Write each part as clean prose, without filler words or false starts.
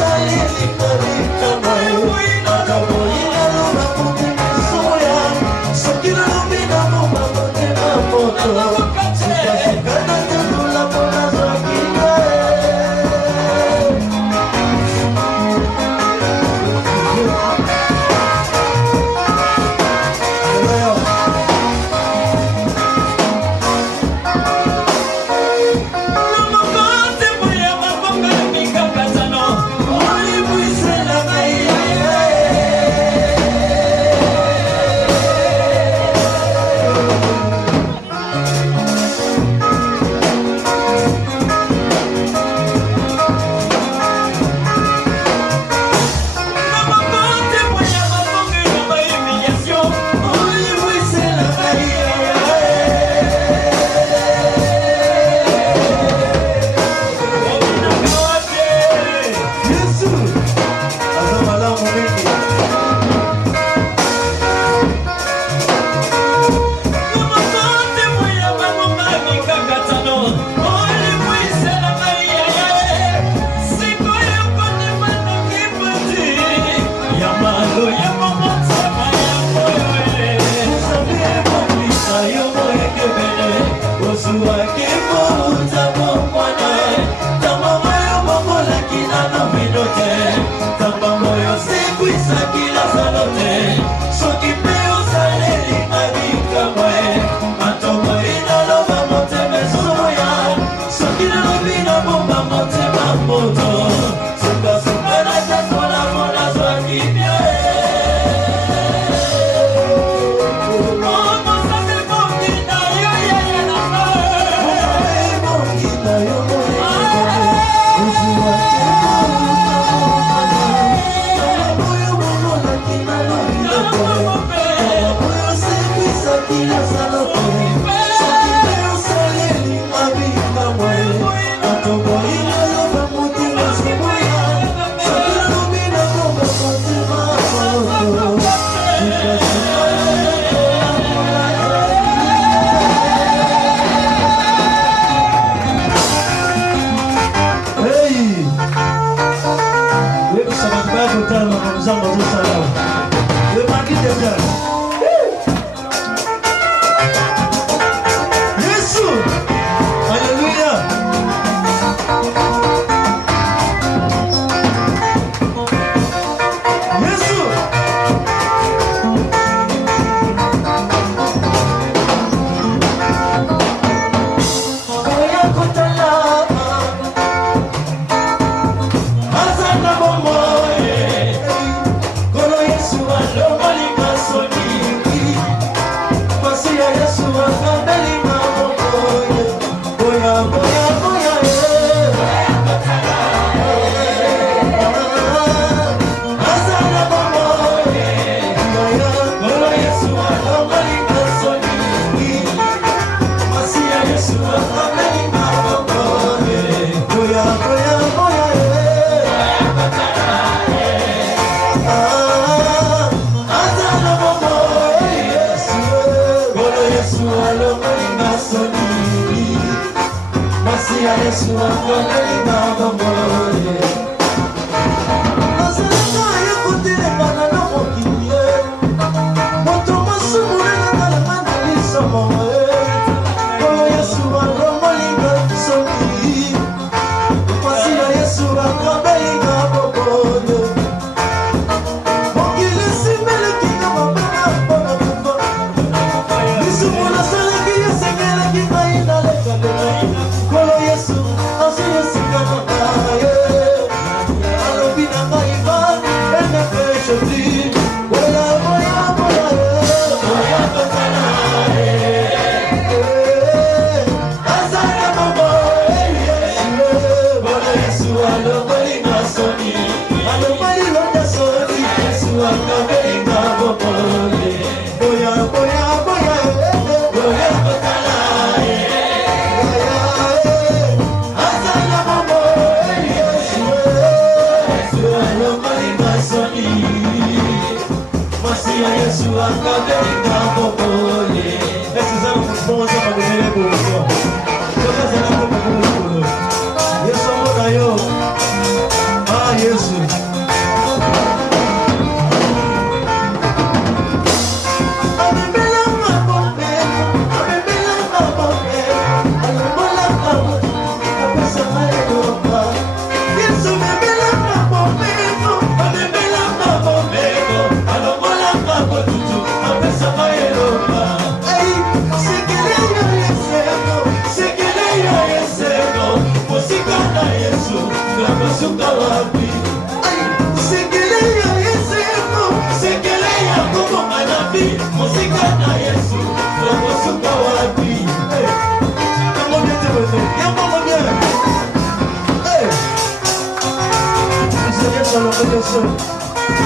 Salir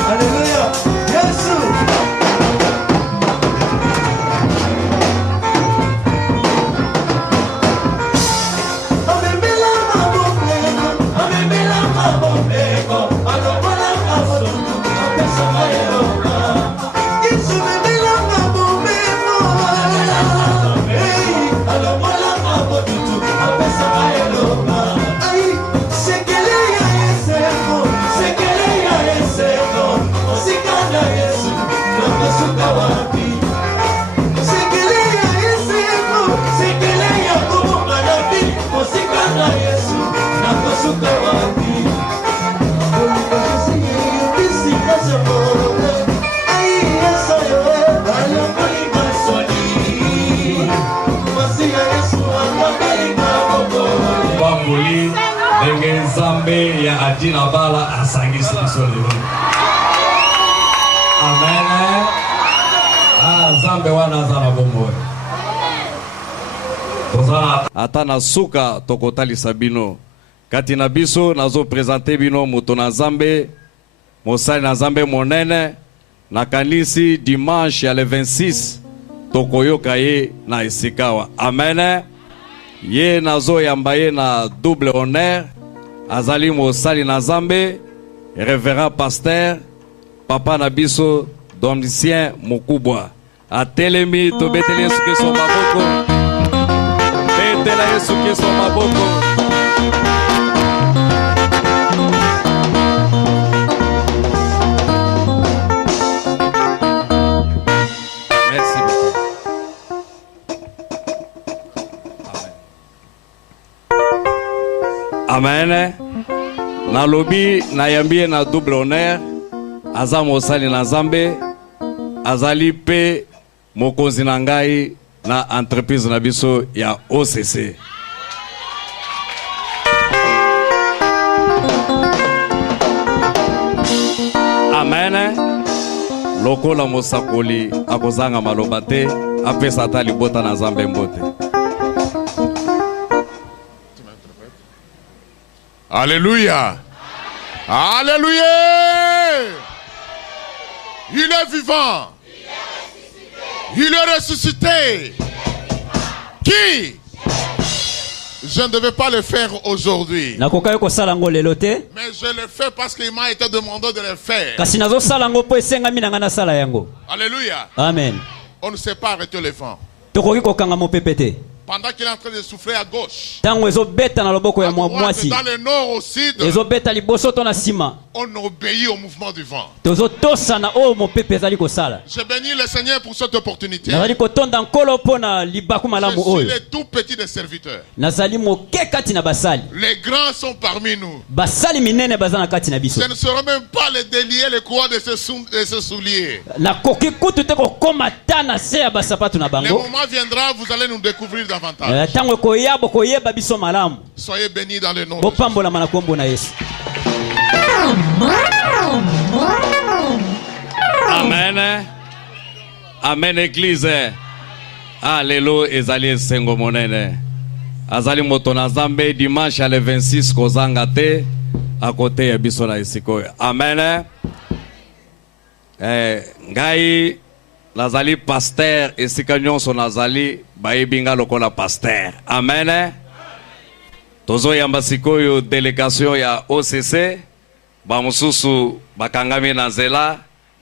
Alléluia. Jésus. Adina Bala Asangis Bisolo. Amen. Zambe wana zana bombo. Ata na suka tokotali sabino. Kati na biso nazo présenter bino moto na Zambe. Mosali na Zambe monene. Na kanisi dimanche ya le 26 tokoyoka ye na esikawa. Amen. Ye nazo yamba ye na double honneur. Azali mosali na Zambe, révérend pasteur, papa na biso, Domitien Mukubwa. Atelemi to betele Yesu Kristo maboko. Betela Yesu Kristo maboko. Merci beaucoup. Amen. Na lobi na yambie na double honneur. Aza mosali na Zambe. Azali pe mokonzi na ngai na entreprise na biso ya OCC. Amen. Lokola mosakoli akozanga maloba te apesa ata libota na Zambe mbote. Alléluia. Alléluia. Il est vivant. Il est ressuscité. Qui? Je ne devais pas le faire aujourd'hui. Mais je le fais parce qu'il m'a été demandé de le faire. Alléluia. Amen. On ne sait pas arrêter le vent. Pendant qu'il est en train de souffler à gauche, à droite, dans le nord au sud, on obéit au mouvement du vent. Je bénis le Seigneur pour cette opportunité. Je suis le tout petit des serviteurs. Les grands sont parmi nous. Je ne saurais même pas les délier les croix de ce soulier. Le moment viendra, vous allez nous découvrir davantage. Soyez bénis dans le nom de Jésus. Amen. Amen église. Alléluia ezali sengo monene. Azali moto na Zambe dimanche le 26 kozanga te à côté ya biso na esikoyo. Amen. Ngai nazali pasteur esika nyonso nazali bayebinga lokola pasteur. Amen. Tozo yamba sikoyo délégation ya OCC bamususu bakangami na nzela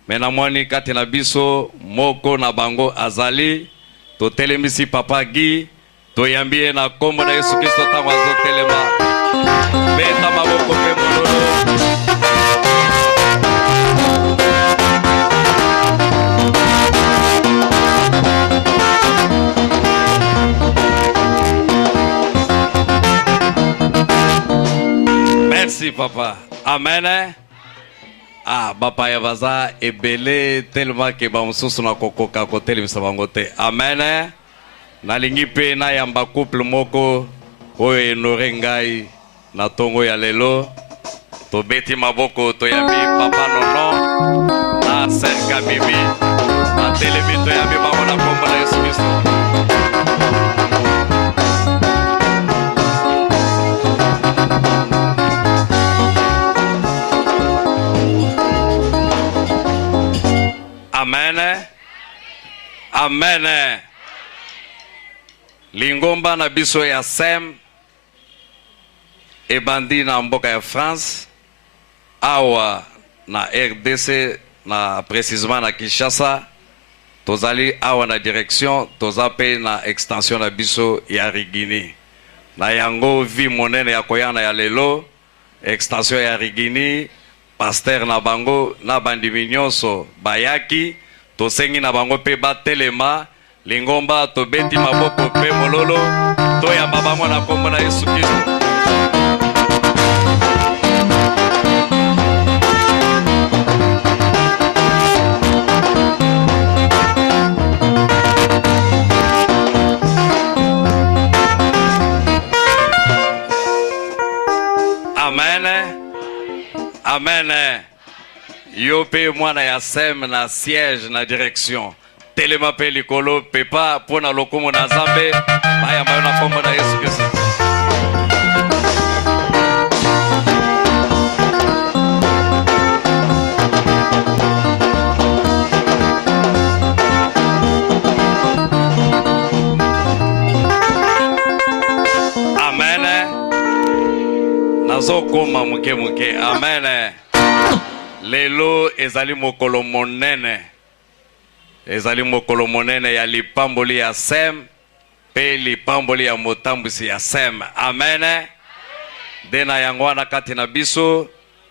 mena mwani kati na biso moko na bango azali totelemisi papa Guy toyambie na kombo na Yesu Kristo tango azotelema beta maboko pe mololo. Merci papa. Amen. Ah, papa ya baza ebele tellement que bamususu na kokoka kotelemisa bango te. Amen. Nalingi pe na yamba couple moko oyo enore ngai na tongo ya lelo. Tobeti maboko toyambi papa nono na serka bibi. Na telemi toyambi mama na kombo na Yesu Kristo. Amen. Amen. Lingomba na biso ya Sem ebandi na mboka ya France awa na RDC na précisément na Kinshasa tozali awa na direction tozape na extension na biso ya Rigini na yango vi monene ya koyana ya lelo extension ya Rigini pasteur na bango na bandimi nyonso bayaki tosengi na bango pe batelema lingomba tobeti maboko pe mololo toyamba bango na kombo na Yesu Kristo. Amen. Amen. Yo pe mwana ya sem na siège na direction. Telema pe likolo pepa pona lokumu na Zambe. Baya mbayo na kombo na Yesu Kristo. Nazokoma muke muke. Amen. Lelo ezali mokolo monene. Ezali mokolo monene ya lipamboli ya sem pe lipamboli ya motambusi ya sem. Amen. Dena yango wana kati na biso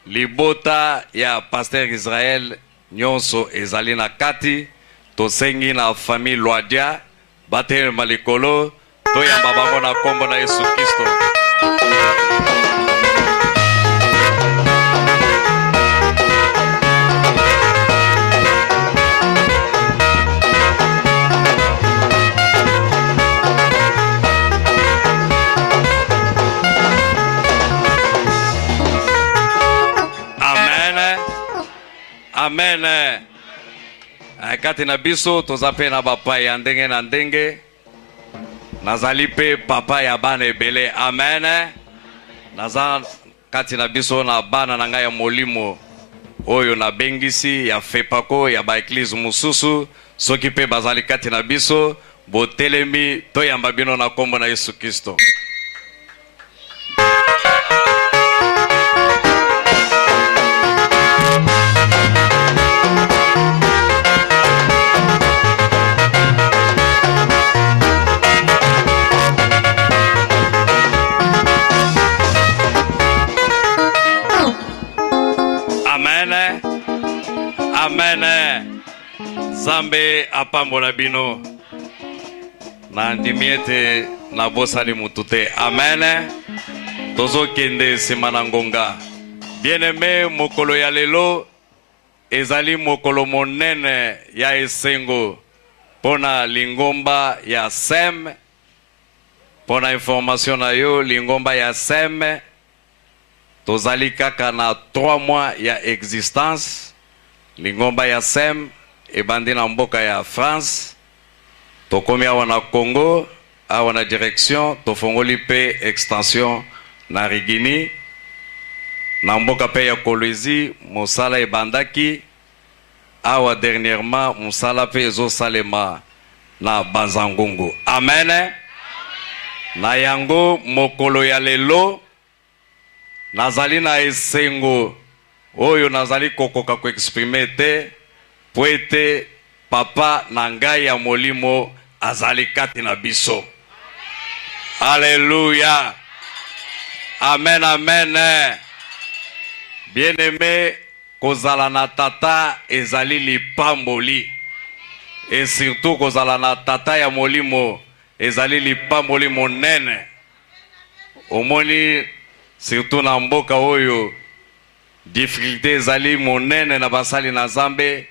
libota ya Pasteur Israel nyonso ezali na kati. Tosengi na famille Loadia bate malikolo toyamba bango na kombo na Yesu Kristo. Amen. Kati na biso tozape na bapa ya ndenge na ndenge. Nazali pe papa ya bana ebele. Amen. Naza kati na biso na bana na ngai ya molimo oyo na bengisi ya fepako ya ba eglise mususu. Soki pe bazali kati na biso botelemi toyamba bino na kombo na Yesu Kristo. Amen. Zambe apambola bino na ndimiete na bosali mutute. Amen. Tozo kende semana ngonga. Bien-aimé, mokolo ya lelo ezali mokolo monene ya esengo pona lingomba ya sem. Pona information na yo lingomba ya sem tozali kaka na 3 mois ya existence. Lingomba ya sem ebandi na mboka ya France. Tokomi awa na Congo, awa na direction, tofongoli pe extension na Rigini. Na mboka pe ya Kolwezi, mosala ebandaki. Awa dernièrement, mosala pe ezo salema na Banzangungu. Amen. Na yango mokolo ya lelo nazali na esengo oyo nazali kokoka ko exprimer te po ete papa na ngai ya molimo azali kati na biso. Alléluia. Amen, amen. Bien-aimé, kozala na tata ezali lipamboli. Et surtout kozala na tata ya molimo ezali lipamboli monene. Omoni surtout na mboka oyo difficulté ezali monene na basali na Zambe.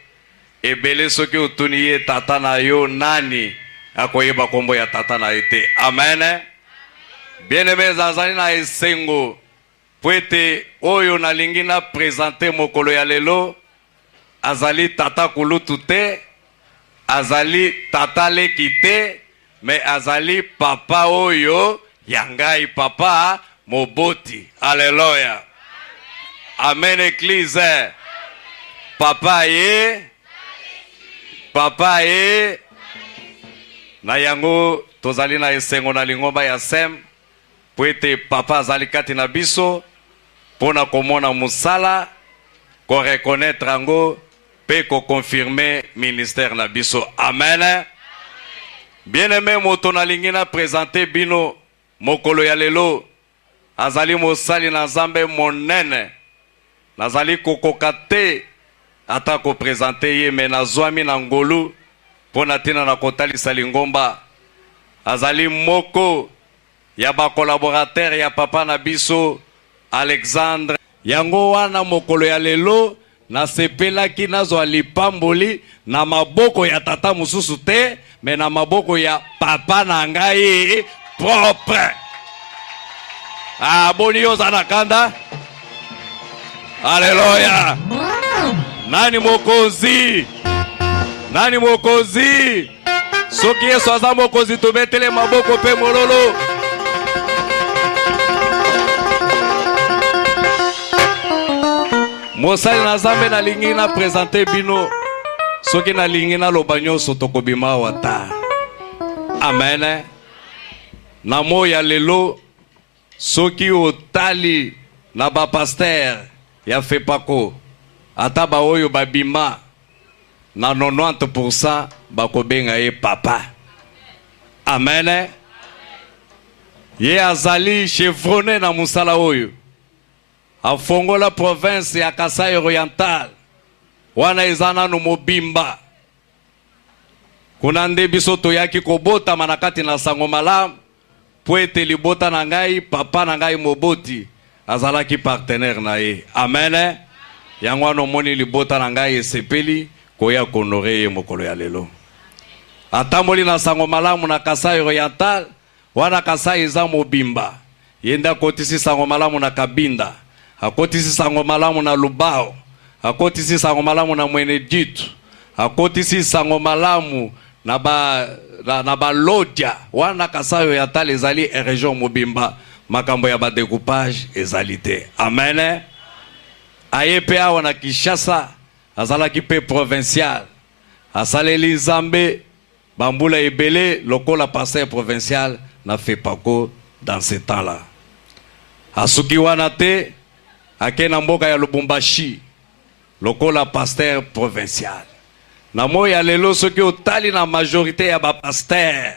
Ebele soki otuni ye tata na yo nani akoyeba kombo ya tata na ete. Amen. Bien-aimé, zazali na esengo poete oyo nalingi na présenter mokolo ya lelo azali tata kulutu te, azali tata leki te, mais azali papa oyo yangai papa moboti. Alléluia. Amen, église. Papa ye na yango tozali na esengo na lingomba ya sem poete papa azali kati na biso pona komona musala ko reconnaître yango pe ko confirmer ministère na biso. Amen. Bien-aimé, moto na lingi na présenter bino mokolo ya lelo azali mosali na Zambe monene. Nazali kokoka te ata ko présenter ye me nazwami na ngolu pona tina na kotalisa lingomba. Azali moko ya ba collaborateur ya papa na biso Alexandre. Yango wana mokolo ya lelo na sepelaki nazwa lipamboli na maboko ya tata mususu te, me na maboko ya papa na ngai propre. Boni yo zana kanda. Alléluia. Nani mokozi? Nani mokozi? Soki Yesu aza mokozi tobetele maboko pe mololo. Mosali na Nzambe na lingi na présenter bino. Soki na lingi na lobanyo sotokobima wata. Amen. Na moya lelo soki otali na ba pasteur ya Fepako ata ba oyo babima na 90% bakobenga ye papa. Amen. Ye azali chevronné na musala oyo. Afongola province ya Kasai Oriental. Wana ezana no mobimba. Kuna nde biso toyaki kobota manakati na sango malamu. Poete libota na ngai, papa na ngai moboti. Azalaki partenaire na ye. Amen. Yango no moni libota na ngai esepeli koya konore ye mokolo ya lelo. Atamboli na sango malamu na Kasai Oriental. Wana Kasai eza mobimba. Yenda kotisi sango malamu na Kabinda. Akotisi sango malamu na Lubao. Akotisi sango malamu na Mweneditu. Akotisi sango malamu na ba Lodja. Wana Kasai Oriental ezali region mobimba. Makambo ya ba découpage ezalite. Amen. Ayepe awa na Kinshasa azalaki pe provincial. Asaleli Nzambe bambula ebele lokola pasteur provincial na Fepako dans ce temps-là. Asuki wana te akena mboka ya Lubumbashi lokola pasteur provincial. Na moya lelo soki otali na majorité ya ba pasteur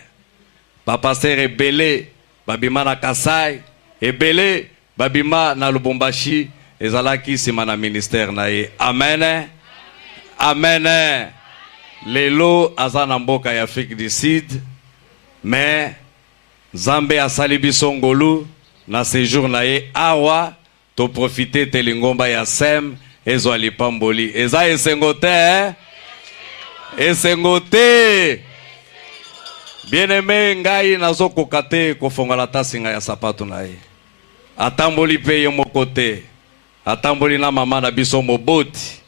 ebele babima na Kasai, ebele babima na Lubumbashi ezalaki sima na ministère na ye. Amen. Amen. Lelo azana mboka ya Afrique du Sud, mais Nzambe asali biso ngolu na séjour na ye awa to profiter telingomba ya sem ezo alipamboli. Eza esengote esengote. Bien-aimé ngai nazo kokate kofongola tasinga ya sapato na ye. Atamboli pe ye mokote. Atamboli na mama na biso moboti.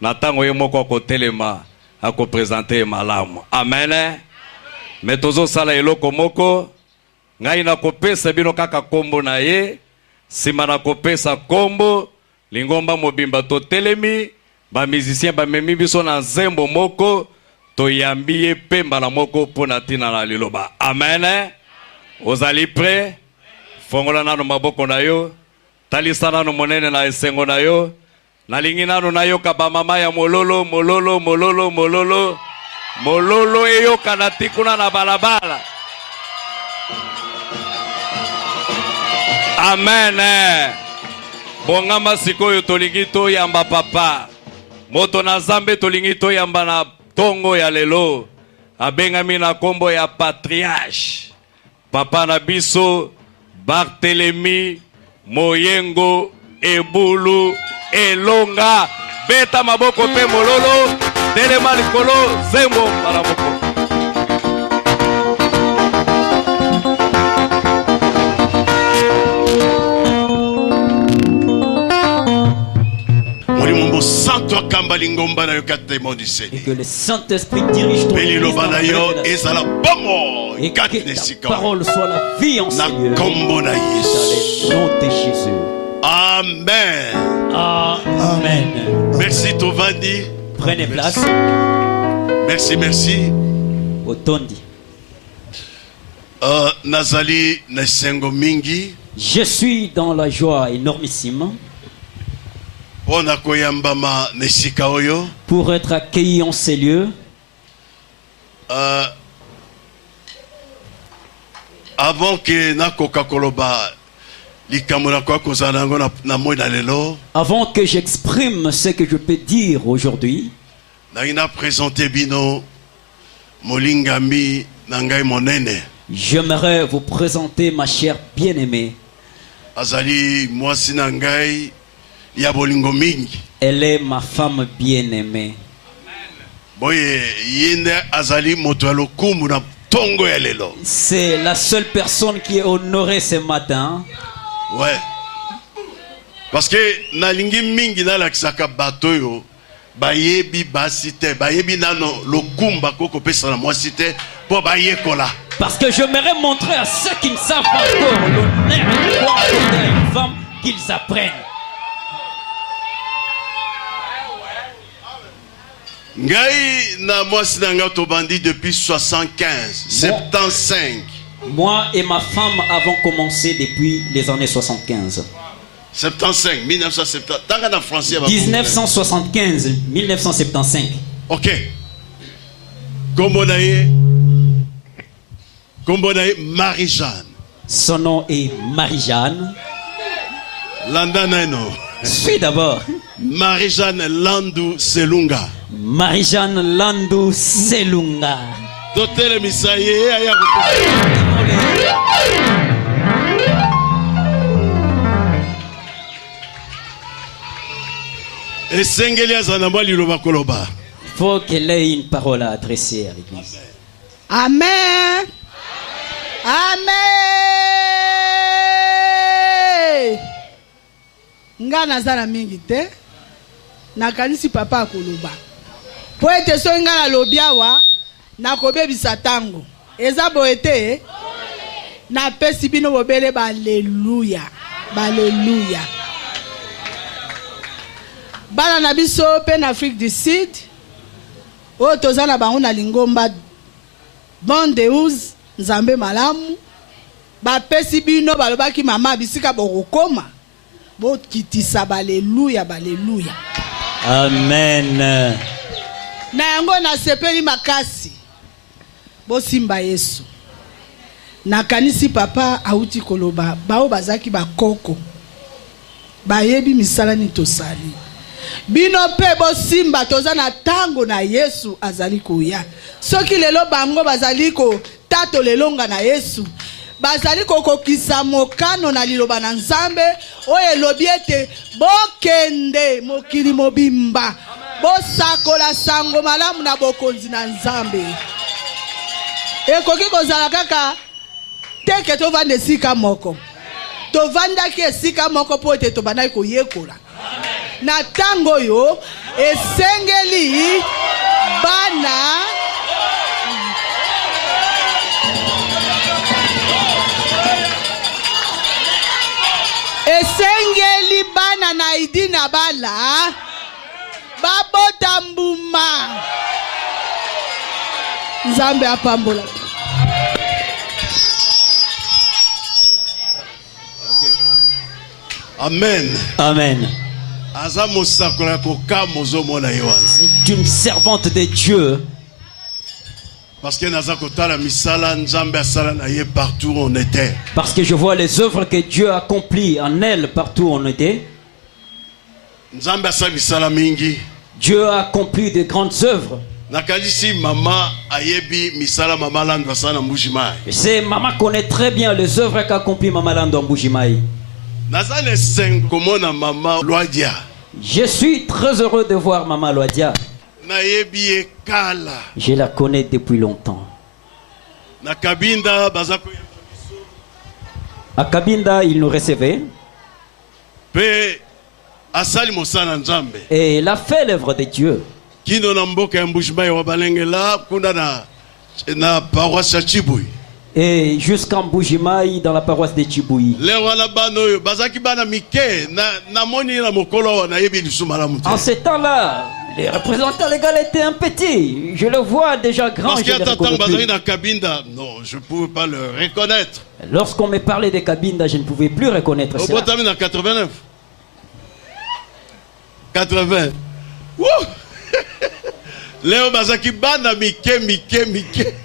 Na tango ye moko kotelema ako présenter malamu. Amen. Metozo sala eloko moko ngai na kopesa bino kaka kombo na ye. Sima na kopesa kombo lingomba mobimba to telemi ba musicien ba memi biso na nzembo moko to yambi pe mbala moko pona tina na liloba. Amen. Ozali prêt? Fongola nano maboko na yo. Talisa nano monene na esengo na yo. Nalingi nano na yo ka ba mama ya mololo mololo mololo mololo mololo eyo kanatikuna na balabala. Amen. Bongama sikoyo tolingi to yamba papa. Moto na Nzambe tolingi to yamba na tongo ya lelo. Abengami na kombo ya patriarche. Papa na biso Barthélemy Moyengo Ebulu Elonga. Beta maboko pe mololo. Telema likolo zembo malamoko. Et que le Saint-Esprit dirige ton église dans la et que ta parole soit la vie en Seigneur. Dans le nom de Jésus. Amen. Amen. Merci Tovandi. Prenez place. Merci, merci. Otondi. Nazali Nesengo Mingi. Je suis dans la joie énormissime. Pour être accueilli en ces lieux. Avant que avant que j'exprime ce que je peux dire aujourd'hui, j'aimerais vous présenter ma chère bien-aimée. Elle est ma femme bien-aimée. C'est la seule personne qui est honorée ce matin. Ouais. Parce que nalingi mingi na lakisaka batoyo bayebi basite bayebi nano lokumba koko pesa na mwasite po bayekola. Parce que j'aimerais montrer à ceux qui ne savent pas encore l'honneur et le droit à une femme qu'ils apprennent. Ngai na mwasi na nga tobandi depuis 75, 75. Moi et ma femme avons commencé depuis les années 75. 75, 1975. 1975, 1975. Ok. Kombonaye Marie-Jeanne. Son nom est Marie-Jeanne. Landaneno. Suis d'abord. Marie-Jeanne Landu Selunga. Marie-Jeanne Landu Selunga. Docteur Misaye aya il faut qu'elle ait une parole à adresser à l'église. Amen. Amen. Nga nazala mingi te. Nakanisi papa akoloba. Po ete so nga na lobiawa nakobebisa tango. Eza boete na pesi bino bobele ba alleluia. Ba alleluia. Bana na biso pe na Afrique du Sud. O tozana bango na lingomba bon Deus nzambe malamu. Ba pesi bino balobaki mama bisika bokoma. Bo kitisa ba alleluia ba alleluia. Amen. Na yango na sepeli makasi. Bo simba Yesu. Na kanisi papa auti koloba bao bazaki bakoko. Bayebi misala ni tosali. Bino pe bo simba toza na tango na Yesu azali koya. Soki lelo bango bazali ko tato lelonga na Yesu. Bazali ko kokisa mokano na liloba na Nzambe oyo elobi ete bokende mokili mobimba. Bosakola sango malamu na bokonzi na Nzambe. Ekoki kozala kaka teke tovanda esika moko. Tovandaki esika moko po ete tobandaki koyekola. Na tango yo esengeli bana na idina bala babota mbuma Nzambe apambola. Amen. Amen. C'est une servante de Dieu. Parce que partout où on était. Parce que je vois les œuvres que Dieu a accomplies en elle partout où on était. Dieu a accompli de grandes œuvres. C'est maman connaît très bien les œuvres qu'a accompli Maman Lando en Mbujimayi. Je suis très heureux de voir Maman Loadia. Je la connais depuis longtemps. À Kabinda, il nous recevait. Et il a fait l'œuvre de Dieu. Et jusqu'en Mbujimayi dans la paroisse de Chibouyi. En ce temps-là, les représentants légaux étaient un petit. Je le vois déjà grand. Parce qu'il non, je ne pouvais pas le reconnaître. Lorsqu'on me parlait de Kabinda, je ne pouvais plus reconnaître cela. 89. 80.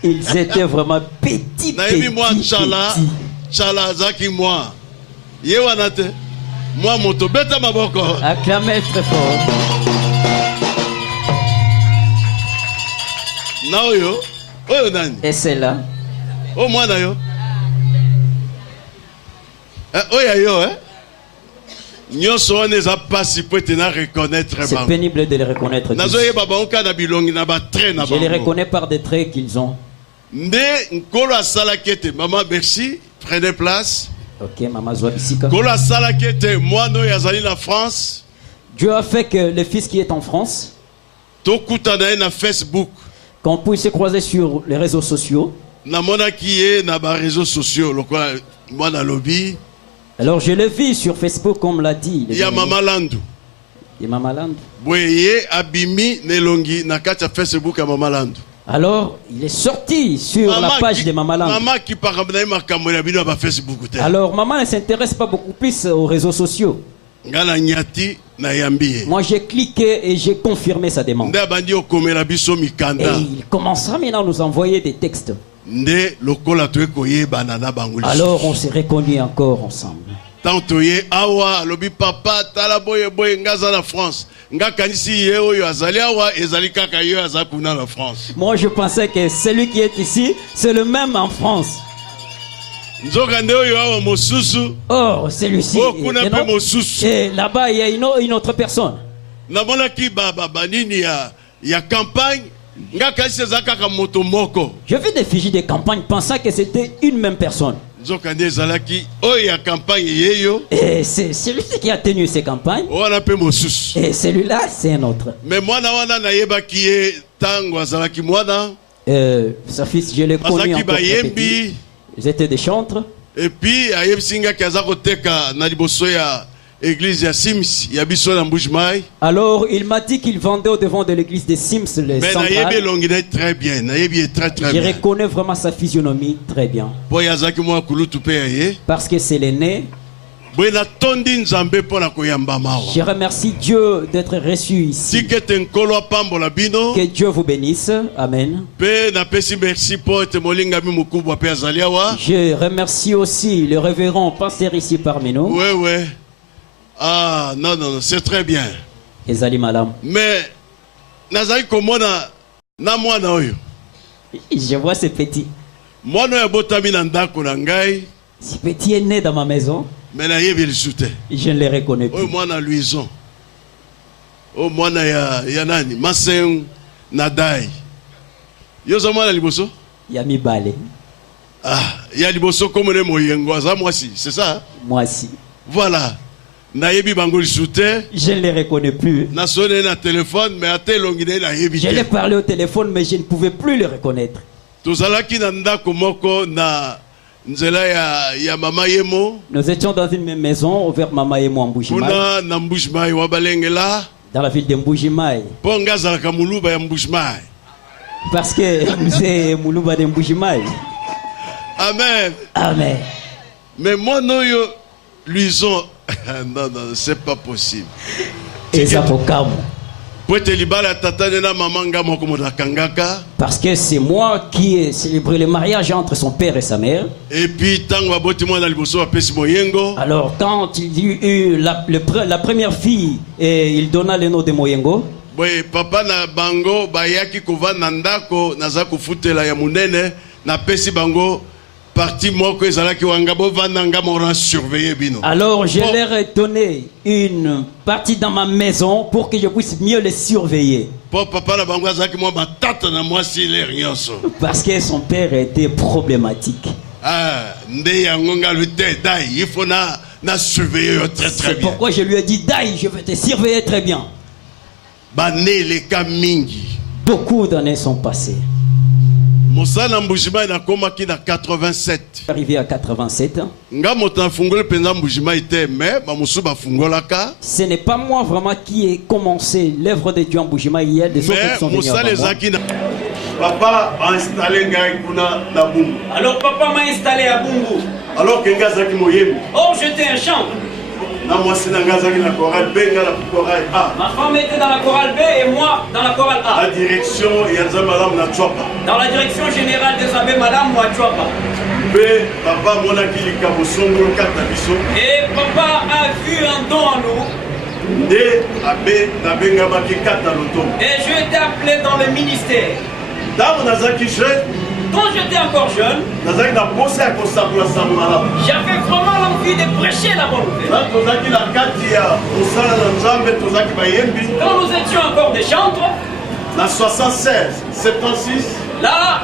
Ils étaient vraiment petits. Acclamez très fort. Et c'est là. C'est pénible de les reconnaître. Je les reconnais par des traits qu'ils ont. Maman, merci, prenez place. Ok, maman Zoa Bisika. Kola sala kete mwano yazali na France. Dieu a fait que le fils qui est en France, Tokutana na Facebook. qu'on puisse se croiser sur les réseaux sociaux. Na mona kiye na ba réseaux sociaux lokola mwana lobby. Alors je le vis sur Facebook comme l'a dit. Il y a Mama Landu. Il y a Mama Landu. Boye abimi nelongi na kati ya Facebook ya Mama Landu. Alors il est sorti sur la page de Mama Landu. Maman qui parle na makambo ya bino ba Facebook te. Alors maman ne s'intéresse pas beaucoup plus aux réseaux sociaux. Ngana nyati na yambiye. Moi j'ai cliqué et j'ai confirmé sa demande. Nda bandi okomela biso Et mikanda. il commencera maintenant à nous envoyer des textes. Nde lokola to koyebana na bango. Alors on s'est reconnus encore ensemble. Tanto ye awa lobi papa tala boye boye ngaza na France. Nga kanisi ye oyo azali awa ezali kaka yo azakuna na France. Moi je pensais que celui qui est ici, c'est le même en France. Nzoka nde oyo awa mosusu. Or celui-ci, Oh, kuna et pe non- mosusu. et là-bas il y a une autre personne. Na mona ki banini ya campagne. Nga kanisi ezaka kaka moto moko. Je vis des fichiers de campagne pensant que c'était une même personne. Nzoka nde ezalaki oyo ya campagne yeyo. Et c'est celui-ci qui a tenu ces campagnes. Wana pe mosusu. Et celui-là, c'est un autre. Mais mwana wana nayebaki ye tango azalaki mwana. Sa fils, je l'ai connu Azaki encore très bayembi. petit. Ils étaient des chantres. Et puis ayebisinga ki aza koteka na liboso ya église ya Sims ya biso na Mbujimai. Alors, il m'a dit qu'il vendait au devant de l'église de Sims, le Mais nayebi central. elongine très bien, nayebi très Je bien. reconnais vraiment sa physionomie très bien. Po yazaki mwa kulutu pe ye. Parce que c'est l'aîné. Boye na tondi nzambe pona koyamba mawa. Je remercie Dieu d'être reçu ici. Tikete nkolo apambola bino. Que Dieu vous bénisse. Amen. Pe na pesi merci po ete molingami mukubwa pe azali awa. Je remercie aussi le révérend pasteur ici parmi nous. Ouais ouais. Ah non non non, c'est très bien. Ezali Malam. Mais nazali komona na mwana oyo. Je vois ce petit. Mwana oyo botami na ndako na ngai. Ce petit est né dans ma maison. Mais nayebi lisusu te. Je ne le reconnais Oyo plus. mwana Louison. O mwana ya nani? Maseng Nadai. Yoza mwana liboso? Yami Bale. Ah, ya liboso comme le moyengo aza mwasi, c'est ça? Moi aussi. Voilà. Nayebi bango lisusu te. Je ne le reconnais plus. Na sonné na téléphone mais ate longine nayebi Je l'ai te. parlé au téléphone, mais je ne pouvais plus le reconnaître. Tozalaki na ndako moko na nzela ya mama yemo. Nous étions dans une même maison, vers Mama et moi en Mbujimai, Kuna na Mbujimai wa Balengela. dans la ville de Mbujimai. Po ngazalaka muluba ya Mbujimai. Parce que c'est Moulouba de Mbujimai. Amen. Amen. Mais moi non yo Louison. Non non, c'est pas possible. Et ça pour Kamo. Poete libala tatane na mama nga moko moto kangaka. Parce que c'est moi qui ai célébré le mariage entre son père et sa mère. Et puis tango aboti mwana liboso apesi moyengo. Alors quand il y eut la première fille, et il donna le nom de Moyengo. Boye papa na bango bayaki kovanda ndako naza kofutela ya munene na pesi bango parti moko ezalaki wanga bovanda nga mora surveiller bino. Alors je Bon. leur ai donné une partie dans ma maison pour que je puisse mieux les surveiller. Po papa na bango azalaki mwa batata na mwasi le nyonso. Parce que son père était problématique. Ah, nde yango nga lute dai, il faut na surveiller yo très très C'est bien. pourquoi je lui ai dit, Dai, je vais te surveiller très bien. Bane le ka mingi. Beaucoup d'années sont passées. Mosala Mbujimai na komaki na 87. Arrivé à 87, Nga moto afungole penza Mbujimai te mais ba musu ba fungolaka. ce n'est pas moi vraiment qui ai commencé l'œuvre de Dieu en Mbujimai. Il y a des autres Mais qui sont venus Moussa avant les moi. Akina. Papa a installé ngai kuna na bungu. Alors papa m'a installé à Bungu. Alors que nga zaki moyembi. Oh, j'étais un chantre. Na mwasi na nga zaki na chorale benga na chorale A. Ma femme était dans la chorale B et moi dans la chorale A. La direction ya nzambe na Chwapa. Dans la direction générale des abbés, Madame Mouachouapa. Pe papa mona kilika bosongolo kata biso. Et papa a vu un don en nous. Nde abe na benga baki kata loto. Et je été appelé dans le ministère. Ntango nazaki jeune, Quand j'étais encore jeune, nazaki na posa ya kosakola sango malamu. j'avais vraiment l'envie de prêcher la bonne nouvelle. Na tozaki na kati ya mosala na nzambe tozaki bayembi. Quand nous étions encore des chantres, Na 76, 76, Là,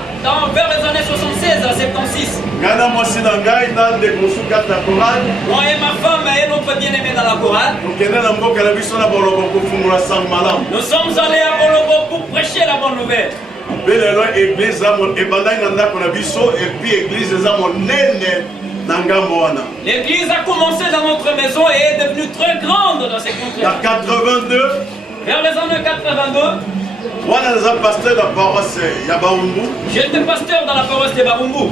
vers les années 76 à 76. Moi et ma femme et notre bien-aimé dans la chorale, nous sommes allés à Bolobo pour prêcher la bonne nouvelle. L'église a commencé dans notre maison et est devenue très grande dans ces contrées. En 82, vers les années 82, j'étais pasteur dans la paroisse de Barumbu.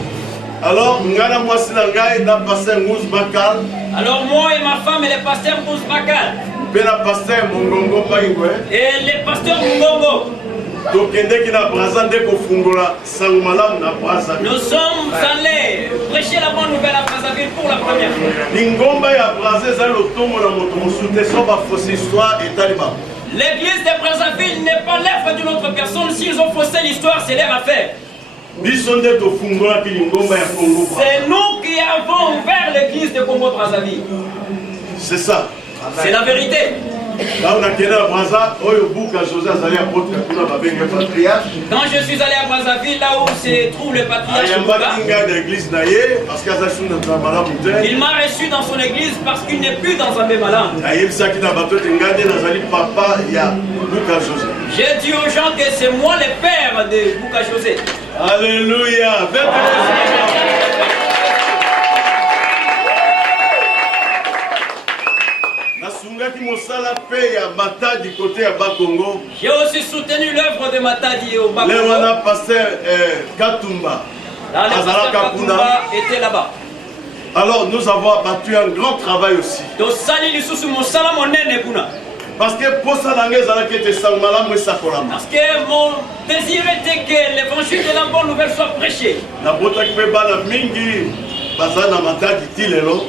alors moi et ma femme et les pasteurs Ngouz Bakal et les pasteurs Mungongo, nous sommes allés prêcher la bonne nouvelle à Brazzaville pour la première fois. L'église de Brazzaville n'est pas l'œuvre d'une autre personne. S'ils ont faussé l'histoire, c'est leur affaire. C'est nous qui avons ouvert l'église de Congo-Brazzaville. C'est ça. C'est la vérité. Quand je suis allé à Brazzaville, là où se trouve le patriarche, il m'a reçu dans son église parce qu'il n'est plus dans un bémalan. J'ai dit aux gens que c'est moi le père de Bouka José. Alléluia. J'ai aussi soutenu l'œuvre de Matadi au Bakongo. Le pasteur Katumba était là-bas. Alors nous avons abattu un grand travail aussi. Parce que mon désir était que l'évangile de la bonne nouvelle soit prêché.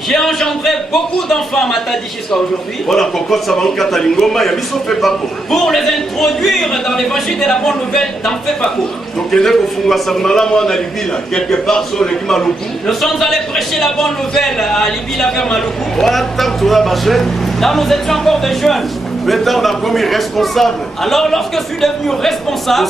J'ai engendré beaucoup d'enfants à Matadi jusqu'à aujourd'hui. Pour les introduire dans l'évangile de la bonne nouvelle dans Fepako. Nous sommes allés prêcher la bonne nouvelle à Libila vers Maluku. Là nous étions encore des jeunes. Maintenant on a commis responsable. Alors lorsque je suis devenu responsable,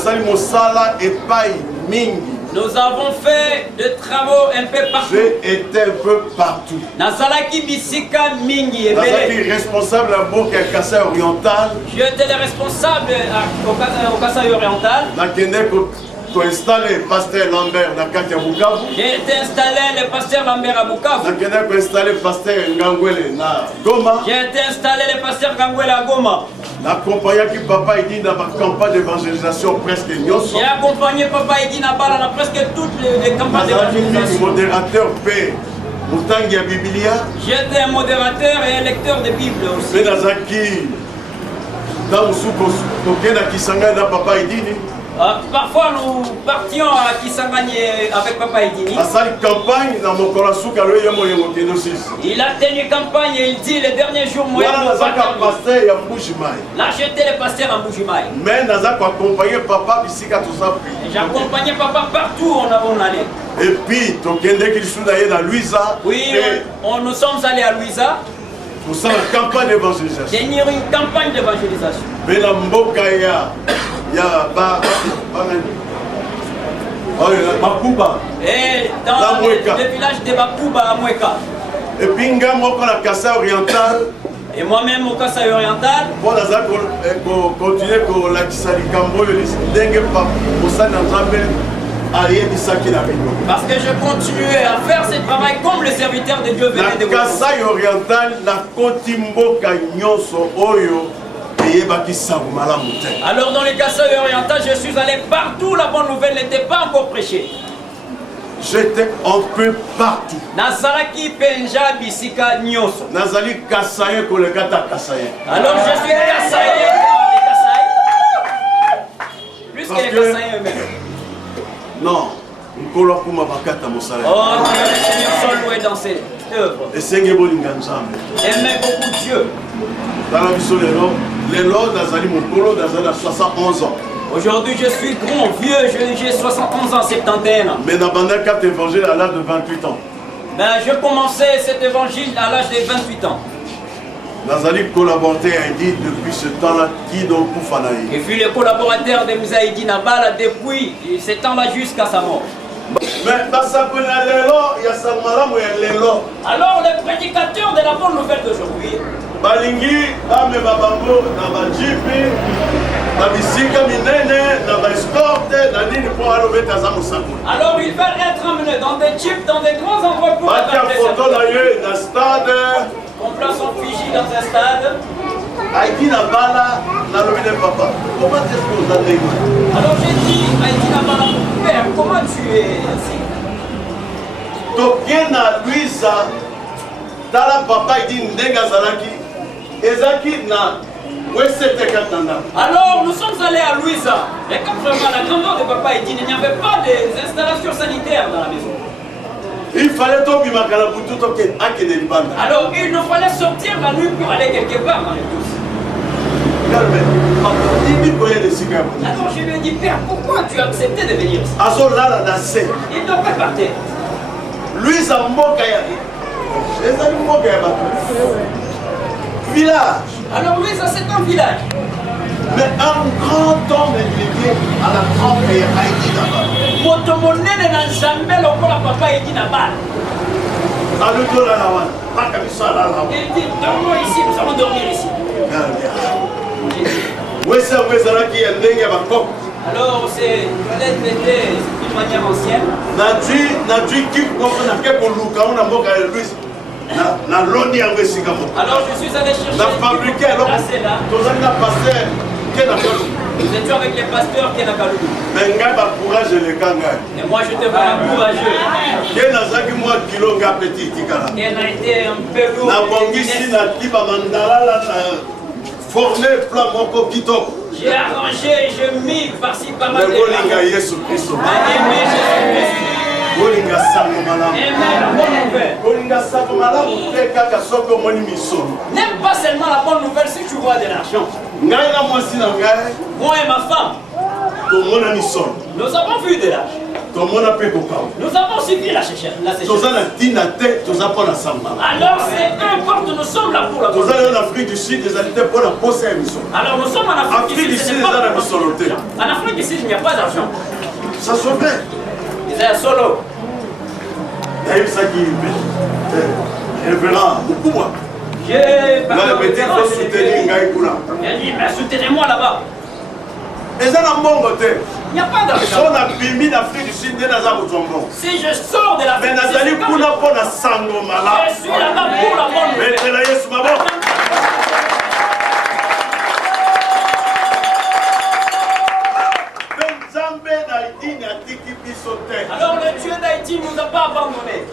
nous avons fait des travaux un peu partout. J'ai été un peu partout. Nazalaki Bisika Mingi. Nazalaki responsable à Boka Kassai Oriental. J'étais le responsable au Kassai Oriental. J'ai installé le pasteur Lambert à Bukavu. J'ai été installé le pasteur Lambert à Bukavu. J'ai installé le pasteur Ngangwele à Goma. J'ai été installé le pasteur Ngangwele à Goma. Accompagné Papa Edi dans ma campagne d'évangélisation presque Nyoso. J'ai accompagné Papa Edi dans presque toutes les campagnes d'évangélisation. Modérateur P. Mutangi Biblia. J'étais un modérateur et un lecteur de Bible aussi. Mais Nazaki, dans le Kisanga dans Papa Edi. Parfois nous partions à Kisangani avec Papa Edini. Il a tenu campagne et il dit les derniers jours moi. Là j'étais le pasteur à Mbujimaï. Mais j'accompagnais papa partout où on allait. Et puis oui, nous sommes allés à Louisa. Pour ça, la campagne d'évangélisation. Tenir une campagne d'évangélisation. Mais la mboka Bakuba. Et dans le village de Bakuba à Mweka. Et puis la Kassai Oriental. Et moi-même au Kassai Oriental. Pour continuer pour la Kisalikambo, parce que je continuais à faire ce travail comme le serviteur de Dieu venait de Kassai Oriental, la Kotimbo Kanyoso Oyo. Alors dans les Kassai Oriental, je suis allé partout, la bonne nouvelle n'était pas encore prêchée. J'étais un peu partout. Nazalaki Penja Bisika Nyoso. Nazali Kassaye Kolekata Kassaye. Alors je suis Kassaye, les Kassaye. Plus que les Kassaye eux-mêmes. Non. Oh, que le Seigneur soit loué dans cette œuvre. Aimez beaucoup Dieu. Aujourd'hui, je suis grand, vieux, j'ai 71 ans, 71 ans. Mais dans 4 évangiles à l'âge de 28 ans. Ben, je commençais cet évangile à l'âge de 28 ans. Nazali collaborateur Haïdi depuis ce temps-là qui donc Koufanaï. Et puis le collaborateur de Mouzaïdi Nabala depuis ce temps-là jusqu'à sa mort. Mais alors les prédicateurs de la bonne nouvelle d'aujourd'hui, balingi ame babango na bajipi na bisika minene na baescorte na nini po alobeta za musango. Alors ils veulent être emmenés dans des jeeps, dans des grands endroits pour batia photo na ye na stade. On place son fichier dans un stade. Haïti na bala na lobine papa. Comment est-ce que vous avez? Alors j'ai dit Haïti na bala, père, comment tu es ainsi? Tokien na Luisa tala papa il dit ndenga zalaki ezaki na wesete katanda. Alors nous sommes allés à Louisa et comme vraiment la grandeur de papa il dit il n'y avait pas des installations sanitaires dans la maison. Il fallait tomber makala butu token akene libanda. Alors il nous fallait sortir la nuit pour aller quelque part dans les douces. Alors je lui ai dit père pourquoi tu as accepté de venir ici? Il ne peut pas partir. Louisa mboka ya village. Alors Louisa c'est un village. Mais un grand homme dédié à la trempe et à Haïti là-bas. Motomonene na Nzambe lokola papa Haïti là-bas. Il dit dormons ici, nous allons dormir ici. Alors c'est une manière ancienne. Alors je suis allé chercher nous étions avec les pasteurs qui étaient à Kalou. Et moi je te vois courageux. Elle a été un peu lourde. J'ai arrangé, je mis par-ci par-là. N'aime pas seulement la bonne nouvelle si tu vois de l'argent. Moi et ma femme, nous avons vu de l'argent. Nous avons suivi la sécheresse. Alors c'est peu importe, nous sommes là pour la bonne nouvelle. Alors nous sommes en Afrique du Sud, en Afrique du Sud, il n'y a pas d'argent. Ça se fait. C'est un solo. J'ai dit, mais soutenez-moi là-bas. Il n'y a pas d'argent. Si je sors de l'Afrique, je suis là-bas pour la bonne nouvelle. Alors le Dieu d'Haïti ne nous a pas abandonnés.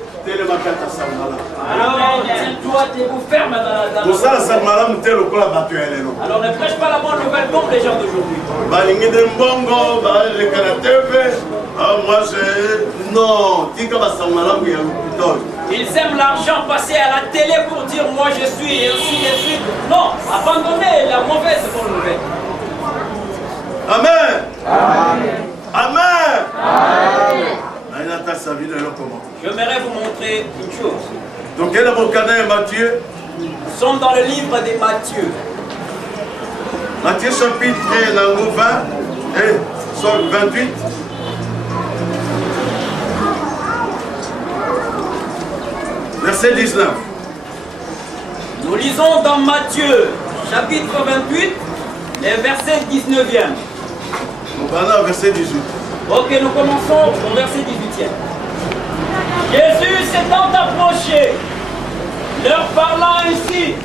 Alors tiens-toi, t'es-vous ferme dans la alors ne prêche pas la bonne nouvelle comme les gens d'aujourd'hui. Ils aiment l'argent, passer à la télé pour dire moi je suis et aussi je suis. Non, abandonnez la mauvaise bonne nouvelle. Amen. Amen. Amen. J'aimerais vous montrer une chose. Donc, Matthieu. Nous sommes dans le livre de Matthieu. Matthieu chapitre 20 et 28. Verset 19. Nous lisons dans Matthieu chapitre 28 et verset 19e. Voilà, verset 18. Ok, nous commençons au verset 18e. Jésus s'étant approché, leur parlant ainsi,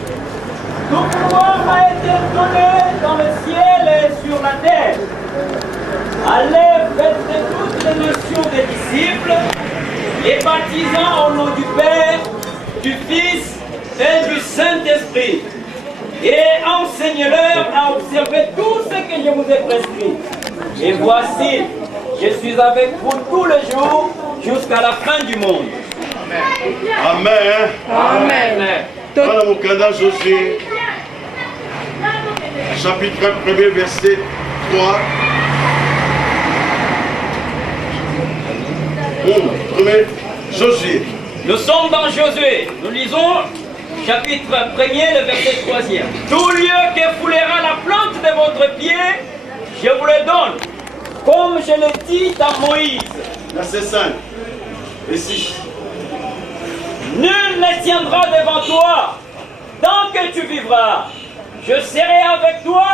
tout pouvoir m'a été donné dans le ciel et sur la terre. Allez, faites de toutes les nations des disciples, et baptisant au nom du Père, du Fils et du Saint-Esprit. Et enseignez-leur à observer tout ce que je vous ai prescrit. Et voici, je suis avec vous tous les jours jusqu'à la fin du monde. Amen. Amen. Voilà mon candidat Josué, chapitre 1, verset 3. Josué. Nous sommes dans Josué. Nous lisons chapitre 1er, le verset 3e. Tout lieu que foulera la plante de votre pied, je vous le donne, comme je l'ai dit à Moïse. Verset 5 et 6. Nul ne tiendra devant toi tant que tu vivras. Je serai avec toi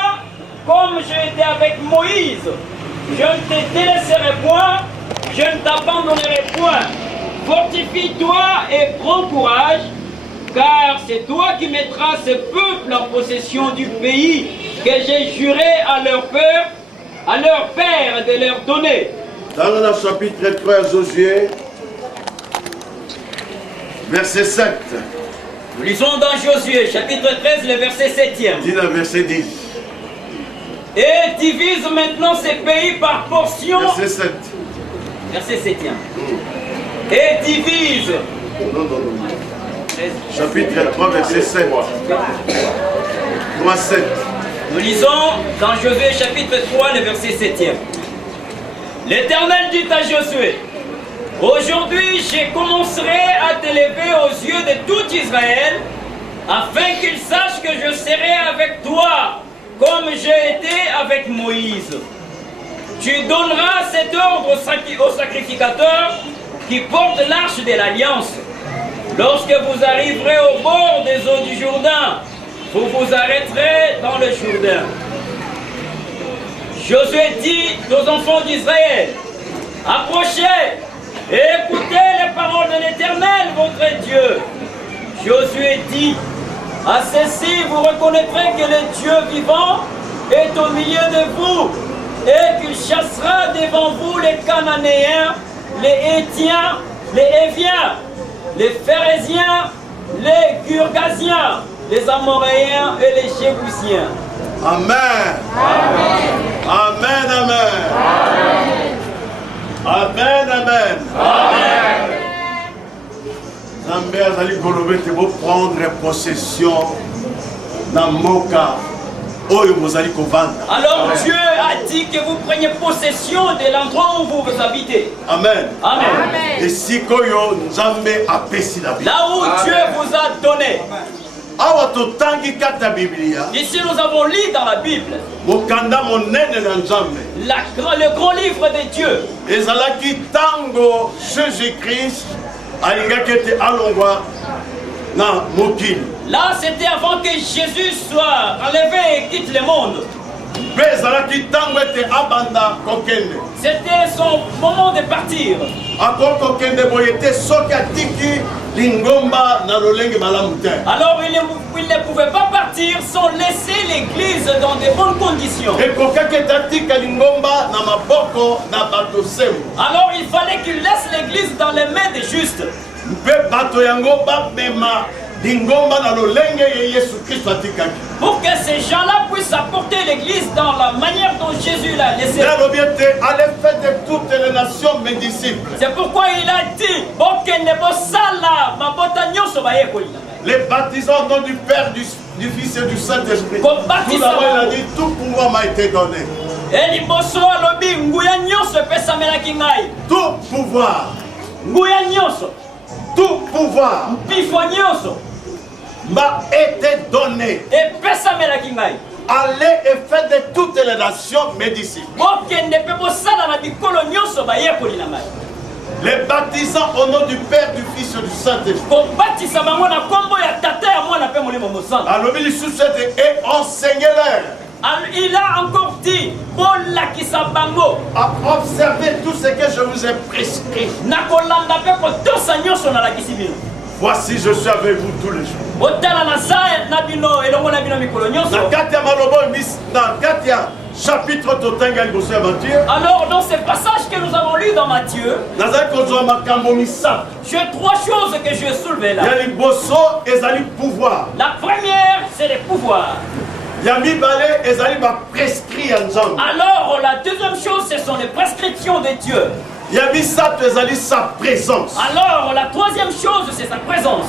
comme j'ai été avec Moïse. Je ne te délaisserai point, je ne t'abandonnerai point. Fortifie-toi et prends courage, car c'est toi qui mettras ce peuple en possession du pays que j'ai juré à leur père de leur donner. Dans le chapitre 3, Josué, verset 7. Nous lisons dans Josué, chapitre 13, le verset 7e. Dis le verset 10. Et divise maintenant ces pays par portions. Verset 7. Verset 7e. Et divise. Non. Chapitre 3, verset 7. 3, 7. Nous lisons dans Josué, chapitre 3, le verset 7e. L'Éternel dit à Josué, aujourd'hui je commencerai à t'élever aux yeux de tout Israël, afin qu'ils sachent que je serai avec toi, comme j'ai été avec Moïse. Tu donneras cet ordre aux sacrificateurs qui portent l'arche de l'Alliance. Lorsque vous arriverez au bord des eaux du Jourdain, vous vous arrêterez dans le Jourdain. Josué dit aux enfants d'Israël, approchez et écoutez les paroles de l'Éternel, votre Dieu. Josué dit, à ceci vous reconnaîtrez que le Dieu vivant est au milieu de vous et qu'il chassera devant vous les Cananéens, les Hétiens, les Éviens, les Phérésiens, les Girgasiens, les Amoréens et les Jébusiens. Amen. Amen. Amen. Amen. Amen. Amen. Zambé azali kolobe te bo prendre possession na moka oyo mozali kovanda. Alors Dieu a dit que vous preniez possession de l'endroit où vous habitez. Amen. Amen. Et si koyo nzambe apesi la Bible. Là où Dieu vous a donné. Awa totangi kata Biblia. Ici nous avons lu dans la Bible. Mokanda monene na nzambe. Le grand livre de Dieu. Ezalaki tango Jésus-Christ alingaki ete alongwa na mokili. Là c'était avant que Jésus soit enlevé et quitte le monde. Mpe ezalaki tango ete abanda kokende. C'était son moment de partir. Ako kokende boye te soki atiki lingomba na lolenge malamu te. Alors il ne pouvait pas partir sans laisser l'église dans de bonnes conditions. Ekokaki ete atika lingomba na maboko na bato sembo. Alors il fallait qu'il laisse l'église dans les mains des justes. Mpe bato yango bamema lingomba na lolenge ye Yesu Kristo atikaki. Pour que ces gens-là puissent apporter l'église dans la manière dont Jésus l'a laissé. Allez faire de toutes les nations mes disciples. C'est pourquoi il a dit, les baptisants au nom du Père, du Fils et du Saint-Esprit. Tout d'abord il a dit, tout pouvoir m'a été donné. Tout pouvoir. Tout pouvoir m'a été donné. Allez et faites de toutes les nations mes disciples. Les baptisants au nom du Père, du Fils et du Saint-Esprit. Alors et enseignez-leur. Il a encore dit, à observer tout ce que je vous ai prescrit. Voici, je suis avec vous tous les jours. Alors, dans ce passage que nous avons lu dans Matthieu, j'ai trois choses que je soulevais là. La première, c'est le pouvoir. Alors, la deuxième chose, ce sont les prescriptions de Dieu. Sa présence. Alors, la troisième chose, c'est sa présence.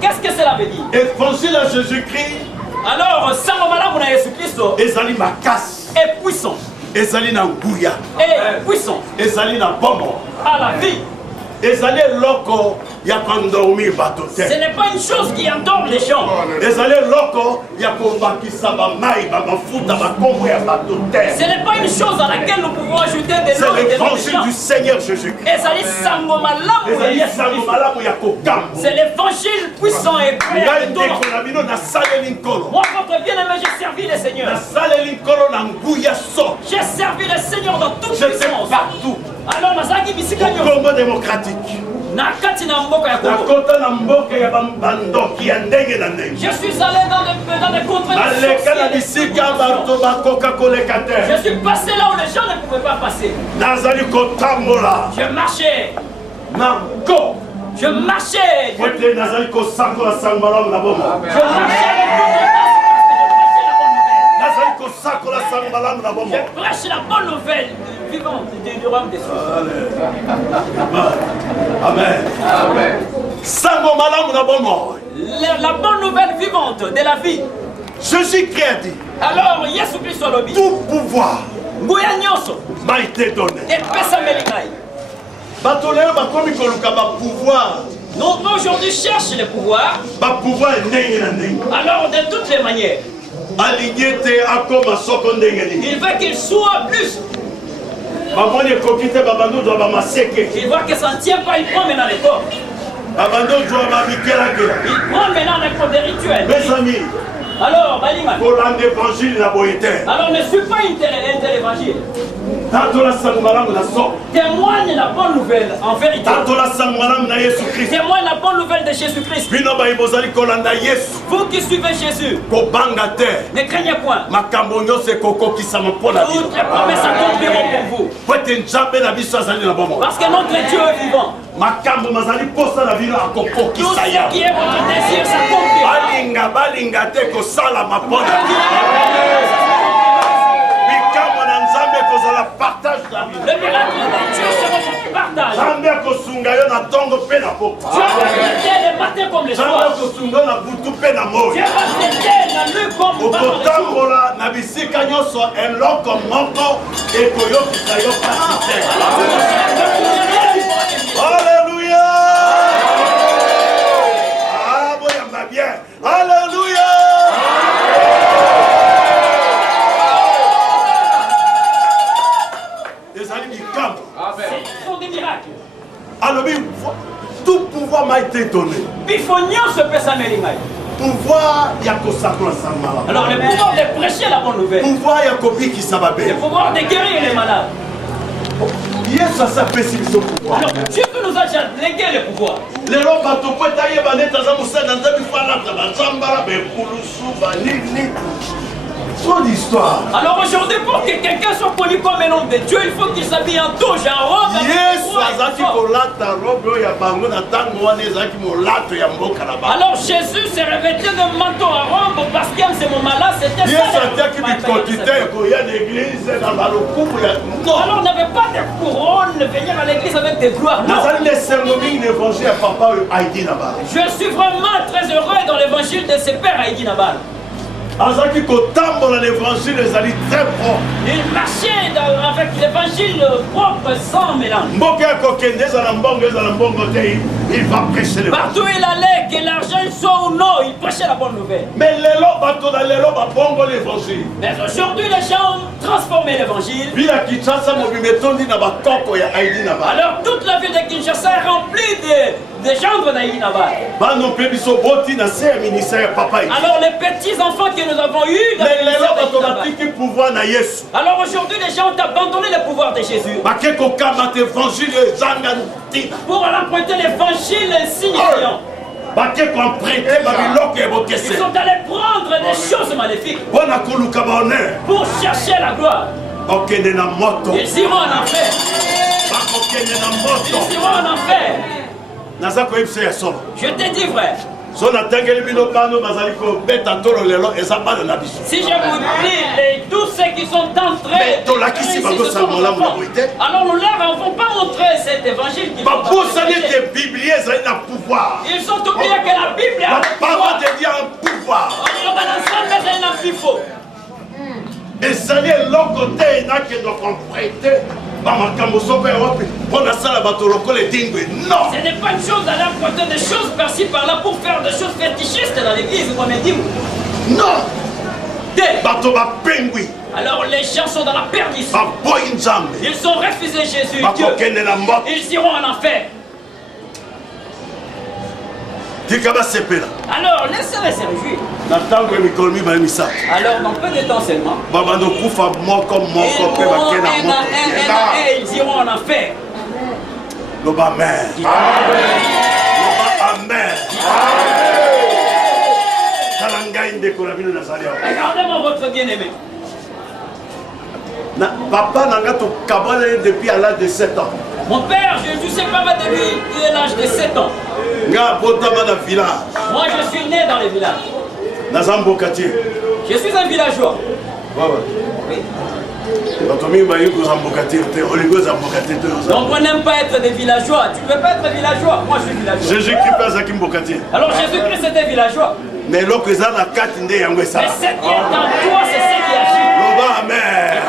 Qu'est-ce que cela veut dire? Évangile à Jésus-Christ. Alors, est puissant. Ezali na nguya. Et puissant. Ezali na bombo. À la vie. ezali eloko ya kondormir bato te. Ce n'est pas une chose qui endort les gens. ezali eloko ya kobakisa bamai bamafuta bakombo ya bato te. Ce n'est pas une chose à laquelle nous pouvons ajouter des c'est noms et des noms de l'évangile gens. du Seigneur Jésus-Christ. Ezali sango malamu ya ezali Yesu sango Christ. malamu ya kokambo. C'est l'évangile puissant et clair ngai et étonnant. ndeko na bino nasaleli nkolo. Moi, votre bien-aimé, j'ai servi le Seigneur. nasaleli nkolo na nguya so. J'ai servi le Seigneur dans toute j'étais puissance. partout. Alors, nazalaki bisika nyonso. Congo démocratique. Na kati na mboka ya Congo. nakota na mboka ya bandoki ya ndenge na ndenge. Je suis allé dans des contrées de naleka na sorciers. bisika bato bakoka koleka te. Je suis passé là où les gens ne pouvaient pas passer. nazali kotambola Je marchais. na nko. Je marchais. po ete nazali kosakola sango malamu na bomo. Je marchais avec toute la grâce parce que je prêchais la bonne nouvelle. nazali kosakola sango malamu na bomo. Je prêche la bonne nouvelle vivante du royaume des cieux. Amen. sango malamu na bomo. La bonne nouvelle vivante de la vie. Jésus-Christ a dit Alors, Yesu Christ alobi. tout pouvoir Nguya nyonso. m'a été donné. Epesameli ngai. bato lelo bakomi koluka bapouvoir. Nombreux aujourd'hui cherchent le pouvoir. bapouvoir ndenge na ndenge. Alors, de toutes les manières, alingi te akoma soko ndenge nini. il veut qu'il soit plus. bamoni ekoki te babando ozwa bamaseke. Il voit que ça ne tient pas, il prend maintenant les corps. babando ozwa bamikelakela. Il prend maintenant les corps des rituels. mes amis Alors, Balima. kolanda évangile na boye te. Alors, ne suis pas un tel évangile. tatola sango malamu na soko. Témoigne la bonne nouvelle en vérité. tatola sango malamu na yesu kristo. Témoigne la bonne nouvelle de Jésus-Christ. bino bayi bozali kolanda yesu. Vous qui suivez Jésus, kobanga te. ne craignez point. makambo nyonso ekokokisama mpo na bino. Toutes les promesses accompliront pour vous. po ete nzambe na biso azali na bomo. Parce que notre Dieu est vivant. makambo mazali posa na bino Tout akokokisa ce ya. qui est votre désir s'accomplira. balinga te kosalama mpo na bino. bikambo na nzambe ekozala partage na bino. Le miracle de Dieu sera votre partage. nzambe akosunga yo na ntongo mpe na pokwa. Dieu va t'aider le matin comme le nzambe soir. akosunga yo na butu mpe na moi. Dieu va t'aider la nuit comme le jour. okotambola na bisika nyonso eloko moko ekoyokisa yo pasi te. Alléluia. Ah, boyamba bien. Alléluia. ezali bikambo. Ce sont des miracles. alobi tout pouvoir m'a été donné. Bifonion se peut s'amélior. pouvoir ya kosakola sango malamu. Alors le pouvoir de prêcher la bonne nouvelle. pouvoir ya kobikisa Le babe. pouvoir de guérir les malades. yesu asi apesi biso pouvoir. Alors Dieu nous a déjà légué le pouvoir. lelo bato po etayeba neti aza mosali na nzambe fo alata bazambala bekulusu banini. trop d'histoire. Alors aujourd'hui, pour que quelqu'un soit connu comme un homme de Dieu, il faut qu'il s'habille en toge, en robe. yesu azalaki kolata robe oyo ya bango na ntango wana ezalaki molato ya mboka na bango. Alors Jésus s'est revêtu de manteau à robe parce qu'à ce moment-là, c'était yesu ça. atiaki bikoti te ekoya na eglize na balokumu ya non. Alors on n'avait pas de couronne, venir à l'église avec des gloires. Non. nazali na esengo mingi na évangile ya papa oyo aidi na bana. Je suis vraiment très heureux dans l'évangile de ce père Haïdi Nabal. azalaki kotambola na évangile ezali très propre. Il marchait avec l'évangile propre sans mélange. mboka ya kokende ezala mbongo te il va prêcher le Partout où il allait, que l'argent soit ou non, il prêchait la bonne nouvelle. mais lelo bato na lelo babongo l'évangile. Mais aujourd'hui, les gens ont transformé l'évangile. bila kinshasa mobimba etondi na bakoko ya aidi na bana. Alors toute la ville de Kinshasa est remplie de gendres d'Haïdi Nabal. bana mpe biso boti na se ya ministère ya papa ye. Alors les petits enfants que nous avons eus dans mais le lelo ministère bato d'Haïdi Nabal. batiki pouvoir na yesu. Alors aujourd'hui, les gens ont abandonné le pouvoir de Jésus bake kokamata évangile ezanga ntina. pour emprunter l'évangile insignifiant. bake koemprunte babiloko ya Ils bokese sont allés prendre des choses maléfiques mpo na koluka bahonneur. pour chercher la gloire. okende na moto. Ils iront en enfer. bakokende na moto. Ils iront en enfer. naza koyebisa ya solo. Je te dis, frère, so natangeli bino bano bazali kobeta tolo lelo eza bana na biso. si je vous dis tous ceux qui sont entrés, Mais tolakisi bango sango malamu na boye te. alors nous leur avons pas montré cet évangile qui babosani ete biblie ezali na pouvoir. ils ont oublié que la Bible a un baparole pouvoir. de Dieu a un pouvoir. Alors, l'ensemble est un faux. ezali eloko te enakende komprete bamakambo soko ya wapi mpona asala bato lokola edingwe. Non, Ce n'est pas une chose d'aller apporter des choses par-ci par-là pour faire des choses fétichistes dans l'église, comme on dit. non, Des. bato bapengwi Alors les gens sont dans la perdition. baboyi nzambe Ils ont refusé Jésus, Dieu. bakokende na mboka. Ils iront en enfer. Tika basepela Alors laissez-les se réjouir. na ntango ya mikolo mibale misato Alors dans peu de temps seulement, babanda okufa moko ils moko mpe mourront bakenda un à un, moto. et ils iront en enfer. Loba amen. Loba amen. Tala ngai ndeko na bino nazali awa. Regardez-moi votre bien-aimé. Papa nanga tokabwana ye depuis à l'âge de 7 ans. Mon père, je sais pas mal de lui dès l'âge de 7 ans. Nga botama na village. Moi, je suis né dans les villages. Naza mboka tie. Je suis un villageois. Baba. Oui. Bato mingi bayi koza mboka tie te olingo eza mboka tie te oza. Donc on n'aime pas être des villageois. Tu ne peux pas être villageois. Moi, je suis villageois. Jésus-Christ mpe azalaki mboka tie. Alors Jésus-Christ était villageois. Mais eloko eza na kati nde yango Mais esala. ce qui est en toi, c'est ce qui agit. Loba amen.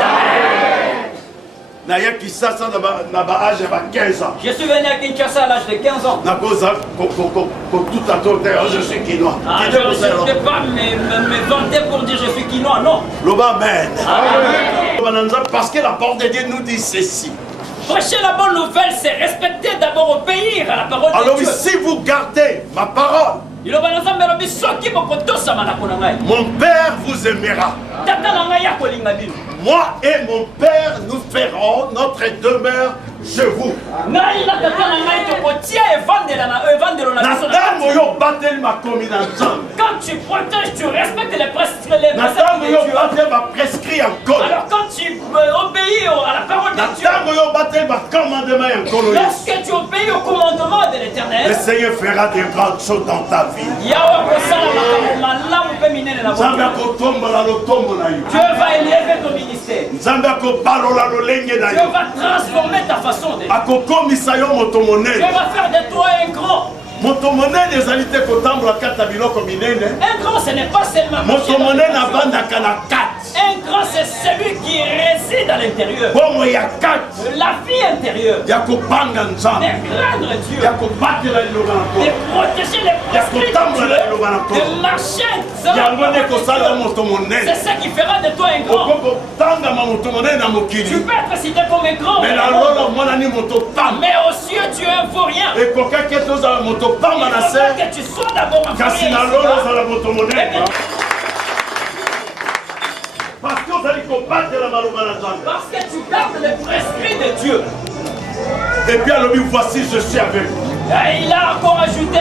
Nayaki sasa na baage ya ba 15 ans. Je suis venu à Kinshasa à l'âge de 15 ans. Nakoza tout à tour je suis quinois. Ah, je ne peux pas me vanter pour dire je suis quinois, non. Loba amen. Parce que la parole de Dieu nous dit ceci. Prêcher la bonne nouvelle, c'est respecter d'abord, obéir à la parole de Alors Dieu. si vous gardez ma parole, mon Père vous aimera. Moi et mon Père, nous ferons notre demeure chez vous. Quand tu protèges, tu respectes les préceptes de Dieu. Alors quand tu obéis à la parole de Dieu, lorsque tu obéis au commandement de l'Éternel, le Seigneur fera des grandes choses dans ta vie. Dieu va élever ton ministère. Dieu va transformer ta façon d'être. Dieu va faire de toi un grand. Un grand, ce n'est pas seulement un grand, c'est celui qui réside à l'intérieur. La vie intérieure. De craindre Dieu. De protéger les esprits de Dieu. De marcher selon. C'est ça qui fera de toi un grand. Tu peux être cité comme un grand. Mais aux cieux, tu es un vaurien. Il faut que tu sois d'abord un vaurien. Parce que tu gardes le prescrit de Dieu. Et puis alors voici je suis avec vous. Et il a encore ajouté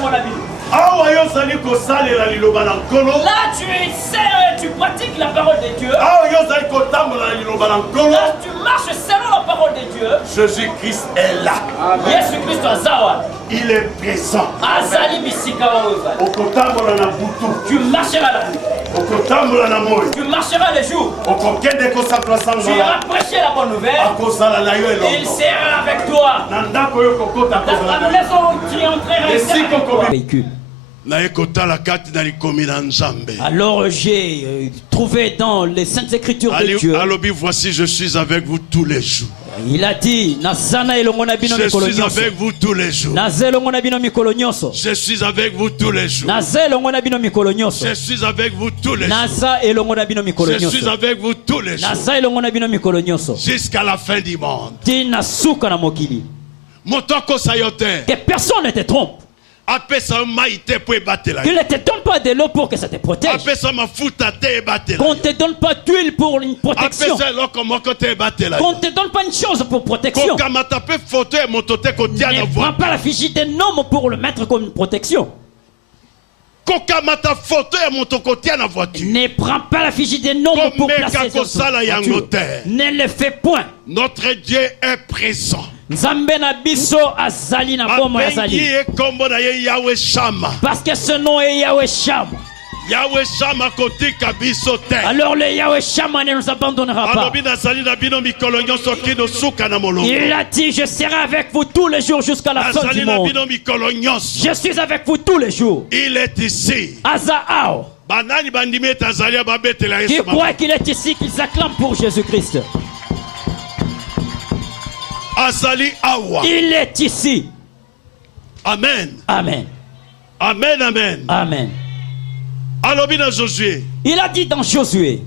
mon ami. Là tu sais, tu pratiques la parole de Dieu. Là tu marches selon la parole de Dieu. Jésus-Christ est là. Jésus-Christ il est présent. Tu marcheras la nuit. Tu marcheras le jour. Tu iras prêcher la bonne nouvelle. Il sera avec toi. Dans la maison où tu entreras. Véhicule. Alors j'ai trouvé dans les Saintes Écritures de Dieu. Voici je suis avec vous tous les jours. Il a dit, je suis avec vous tous les jours. Je suis avec vous tous les jours. Je suis avec vous tous les jours. Je suis avec vous tous les jours. Jusqu'à la fin du monde. Que personne ne te trompe. Qu'il ne te donne pas de l'eau pour que ça te protège. Qu'on ne te donne pas d'huile pour une protection. Qu'on ne te donne pas une chose pour protection. Ne prends pas l'effigie d'un homme pour le mettre comme une protection. Ne prends pas l'effigie d'un homme pour placer dans sa voiture. Ne le fais point. Notre Dieu est présent. Parce que ce nom est Yahweh Shama. Alors le Yahweh Shama ne nous abandonnera pas. Il a dit, je serai avec vous tous les jours jusqu'à la fin du monde. Je suis avec vous tous les jours. Il est ici. Azaao. Qui croit qu'il est ici, qu'ils acclament pour Jésus-Christ. Il est ici. Amen. Amen. Amen, amen. Amen. Josué. Il a dit dans Josué.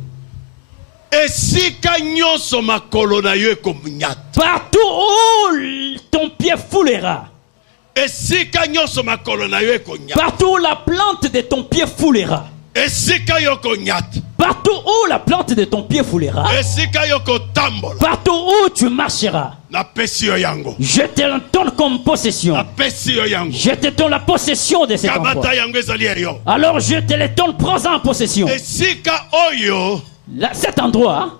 Partout où ton pied foulera. Partout où la plante de ton pied foulera. Partout où la plante de ton pied foulera. Partout où tu marcheras. Je te le donne comme possession. Je te donne la possession de cet endroit. Alors je te le donne, prends-en en possession. Cet endroit,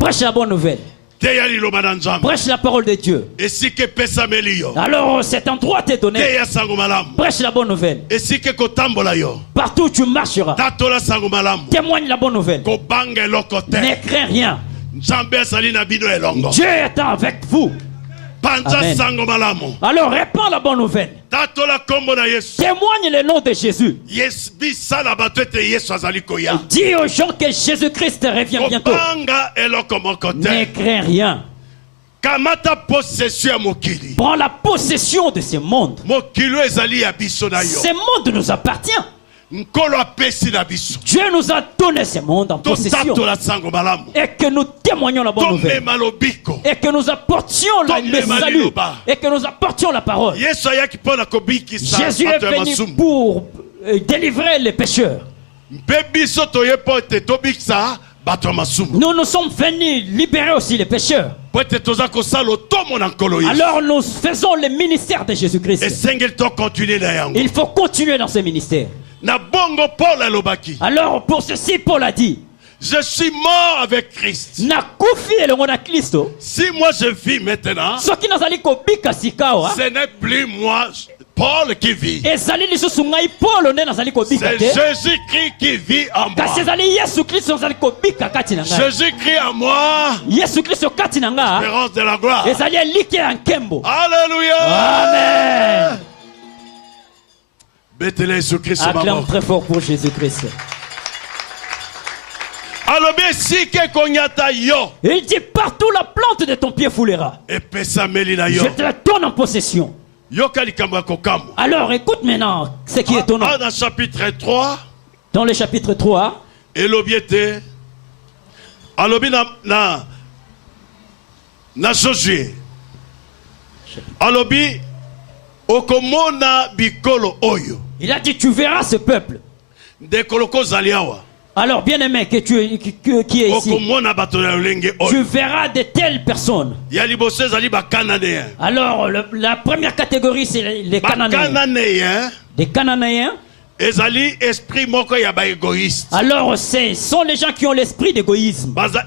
prêche la bonne nouvelle. Prêche la parole de Dieu. Alors cet endroit t'est donné. Prêche la bonne nouvelle. Partout où tu marcheras, témoigne la bonne nouvelle. Ne crains rien. Dieu est avec vous. Amen. Alors répands la bonne nouvelle. Témoigne le nom de Jésus. Dis aux gens que Jésus-Christ revient bientôt. Ne crains rien. Prends la possession de ce monde. Ce monde nous appartient. Dieu nous a donné ce monde en possession et que nous témoignons la bonne nouvelle et que nous apportions le salut et que nous apportions la parole. Jésus est venu pour délivrer les pécheurs. Nous sommes venus libérer aussi les pécheurs. Alors nous faisons le ministère de Jésus-Christ. Il faut continuer dans ce ministère. Alors pour ceci Paul a dit, je suis mort avec Christ. Si moi je vis maintenant, ce n'est plus moi Paul qui vit. C'est Jésus-Christ qui vit en moi. Jésus-Christ en moi. L'espérance de la gloire. Alléluia. Amen. Acclame très fort pour Jésus-Christ. Il dit partout la plante de ton pied foulera. Je te la donne en possession. Alors écoute maintenant ce qui est étonnant. Dans le chapitre 3. Dans le chapitre 3. Na Josué. Alobi okomona bikolo oyo. Il a dit tu verras ce peuple. Alors bien aimé qui est ici. Tu verras de telles personnes. Alors la première catégorie c'est les Cananéens. Les Cananéens. Alors ce sont les gens qui ont l'esprit d'égoïsme. Alors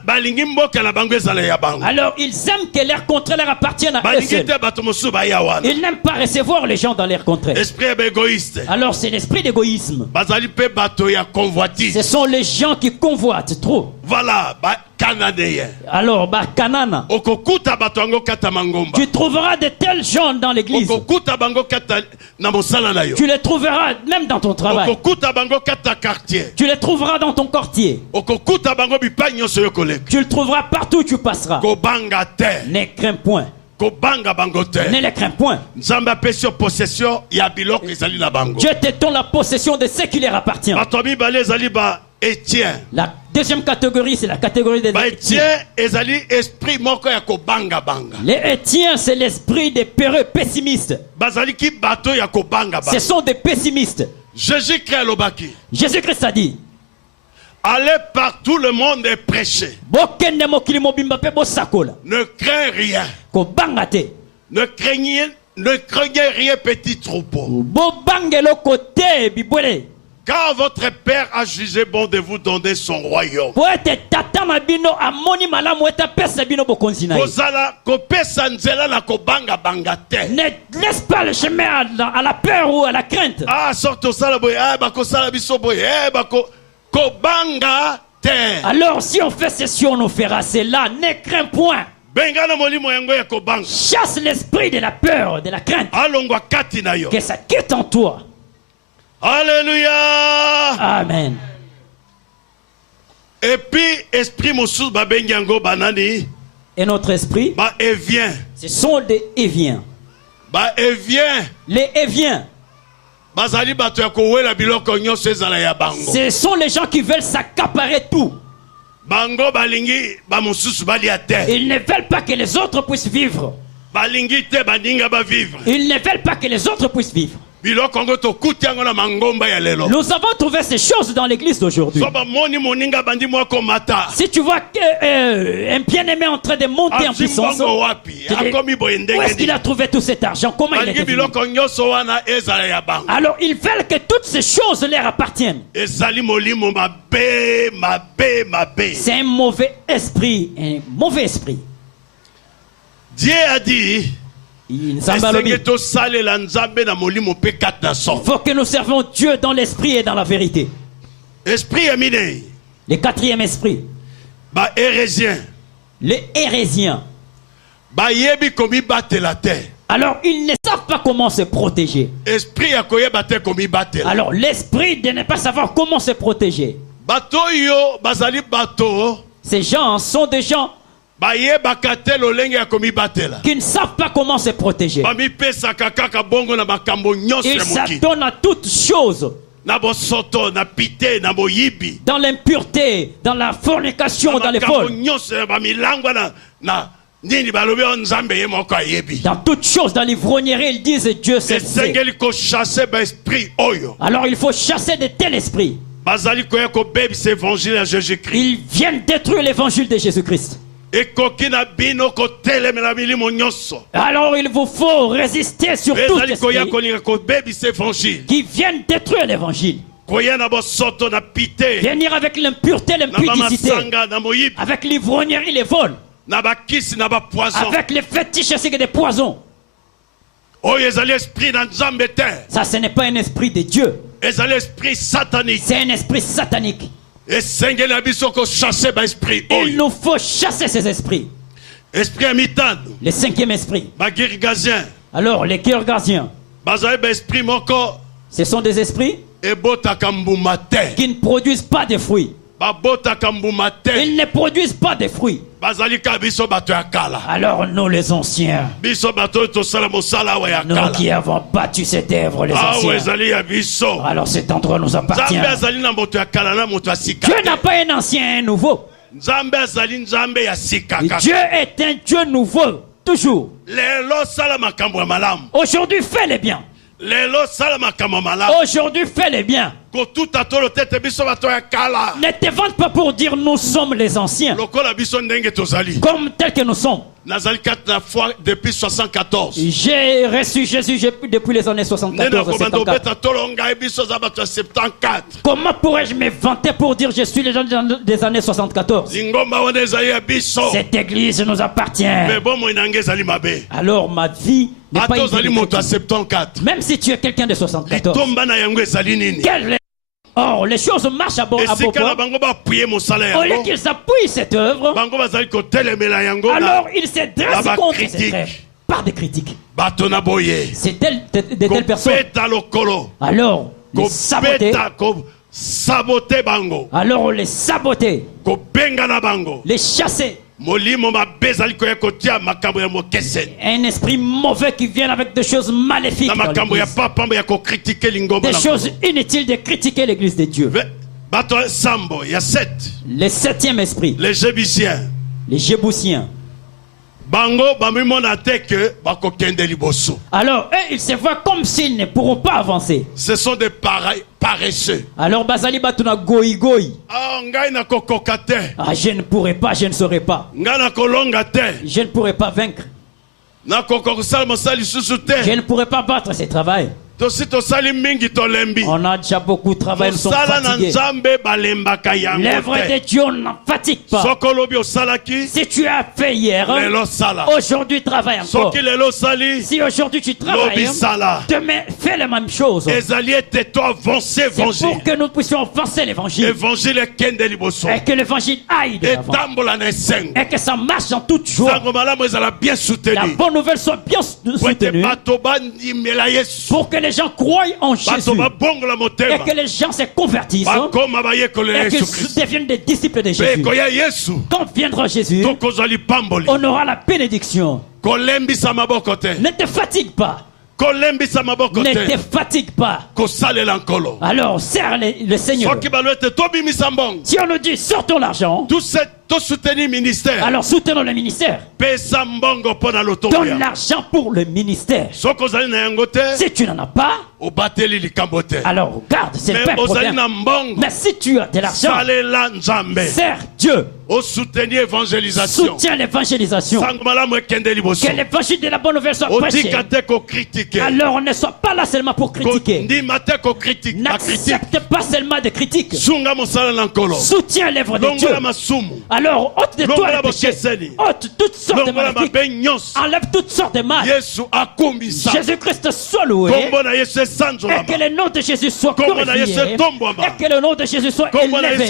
ils aiment que leur contrée leur appartienne à eux seuls. Ils n'aiment pas recevoir les gens dans leur contrée. Alors c'est l'esprit d'égoïsme. Ce sont les gens qui convoitent trop. Voilà. Alors, Canana, tu trouveras de tels gens dans l'église. Tu les trouveras même dans ton travail. Tu les trouveras dans ton quartier. Tu le trouveras partout où tu passeras. Ne crains point. Ne les crains point. Dieu te donne la possession de ce qui leur appartient. La deuxième catégorie, c'est la catégorie des Étiens. Les Étiens, c'est l'esprit des peureux pessimistes. Ce sont des pessimistes. Jésus-Christ a dit, allez partout le monde et prêchez. Ne crains rien. Ne craignez rien, petit troupeau. Car votre Père a jugé bon de vous donner son royaume. Ne laisse pas le chemin à la peur ou à la crainte. Alors si on fait ceci, on nous fera cela. Ne crains point. Chasse l'esprit de la peur, de la crainte. Que ça quitte en toi. Alléluia. Amen. Et puis esprit moussous babengiango banani Et notre esprit, ce sont des Éviens. Les Éviens, ce sont les gens qui veulent s'accaparer tout. Ils ne veulent pas que les autres puissent vivre. Ils ne veulent pas que les autres puissent vivre. Nous avons trouvé ces choses dans l'église d'aujourd'hui. Si tu vois un bien-aimé en train de monter en puissance, où est-ce qu'il a trouvé tout cet argent? Comment il est devenu? Alors ils veulent que toutes ces choses leur appartiennent. C'est un mauvais esprit. Un mauvais esprit. Dieu a dit, il faut que nous servons Dieu dans l'esprit et dans la vérité. Le quatrième esprit. Les hérésiens. Alors ils ne savent pas comment se protéger. Alors l'esprit de ne pas savoir comment se protéger. Ces gens sont des gens qui ne savent pas comment se protéger. Ils s'adonnent à toutes choses. Dans l'impureté, dans la fornication, dans les vols. Dans toutes choses, dans l'ivrognerie, ils disent Dieu sait. Alors il faut chasser de tels esprits. Ils viennent détruire l'évangile de Jésus-Christ. Alors il vous faut résister sur tout esprit qui viennent détruire l'évangile. Venir avec l'impureté, l'impudicité, avec l'ivrognerie, les vols, avec les fétiches ainsi que des poisons. Ça, ce n'est pas un esprit de Dieu. C'est un esprit satanique. Il nous faut chasser ces esprits. Le cinquième esprit. Alors les Girgasiens, ce sont des esprits qui ne produisent pas de fruits. Ils ne produisent pas de fruits. Alors nous les anciens, nous qui avons battu cette œuvre, les anciens, alors cet endroit nous appartient. Dieu n'a pas un ancien, un nouveau. Dieu est un Dieu nouveau, toujours. Aujourd'hui fais les biens. Aujourd'hui fais les biens. Ne te vante pas pour dire nous sommes les anciens. Comme tel que nous sommes. Depuis 74. J'ai reçu Jésus depuis les années 74 74. Comment pourrais-je me vanter pour dire je suis les gens des années 74? Cette église nous appartient. Alors ma vie n'est pas une... Même si tu es quelqu'un de 74. Or, les choses marchent à bon à bon. Au lieu qu'ils appuient cette œuvre, alors ils se dressent contre cette œuvre par des critiques. C'est de telles personnes. Alors, les saboter. Alors, on les saboter. Les chasser. Un esprit mauvais qui vient avec des choses maléfiques dans des choses inutiles de critiquer l'église de Dieu. Le septième esprit, les Jébusiens. Alors eux, ils se voient comme s'ils ne pourront pas avancer. Ce sont des paresseux. Alors bazali batuna goyi. Je ne pourrai pas, je ne saurai pas. Je ne pourrai pas vaincre. Je ne pourrai pas battre ce travail. On a déjà beaucoup travaillé, nous sommes fatigués. L'œuvre de Dieu n'en fatigue pas. Si tu as fait hier, aujourd'hui travaille encore. Si aujourd'hui tu travailles, demain fais la même chose. C'est pour que nous puissions avancer l'évangile. Et que l'évangile aille de l'avant. Et que ça marche en toute joie. La bonne nouvelle soit bien soutenue. Pour que les gens croient en Jésus. Et que les gens se convertissent. Et qu'ils deviennent des disciples de Jésus. Quand viendra Jésus, on aura la bénédiction. Ne te fatigue pas. Ne te fatigue pas. Alors serre le Seigneur. Si on nous dit sortons l'argent, alors soutenons le ministère. Donne l'argent pour le ministère. Si tu n'en as pas, alors regarde, c'est pas un problème. Mais si tu as de l'argent, sers Dieu. Soutiens l'évangélisation. Que l'évangile de la bonne nouvelle soit prêché. Alors ne sois pas là seulement pour critiquer. N'accepte pas seulement de critiques. Soutiens l'œuvre de Dieu. Alors ôte de toi le péché. Ôte toutes sortes de maladies. Enlève toutes sortes de mal. Jésus-Christ soit loué. Et que le nom de Jésus soit glorifié. Et que le nom de Jésus soit élevé. Et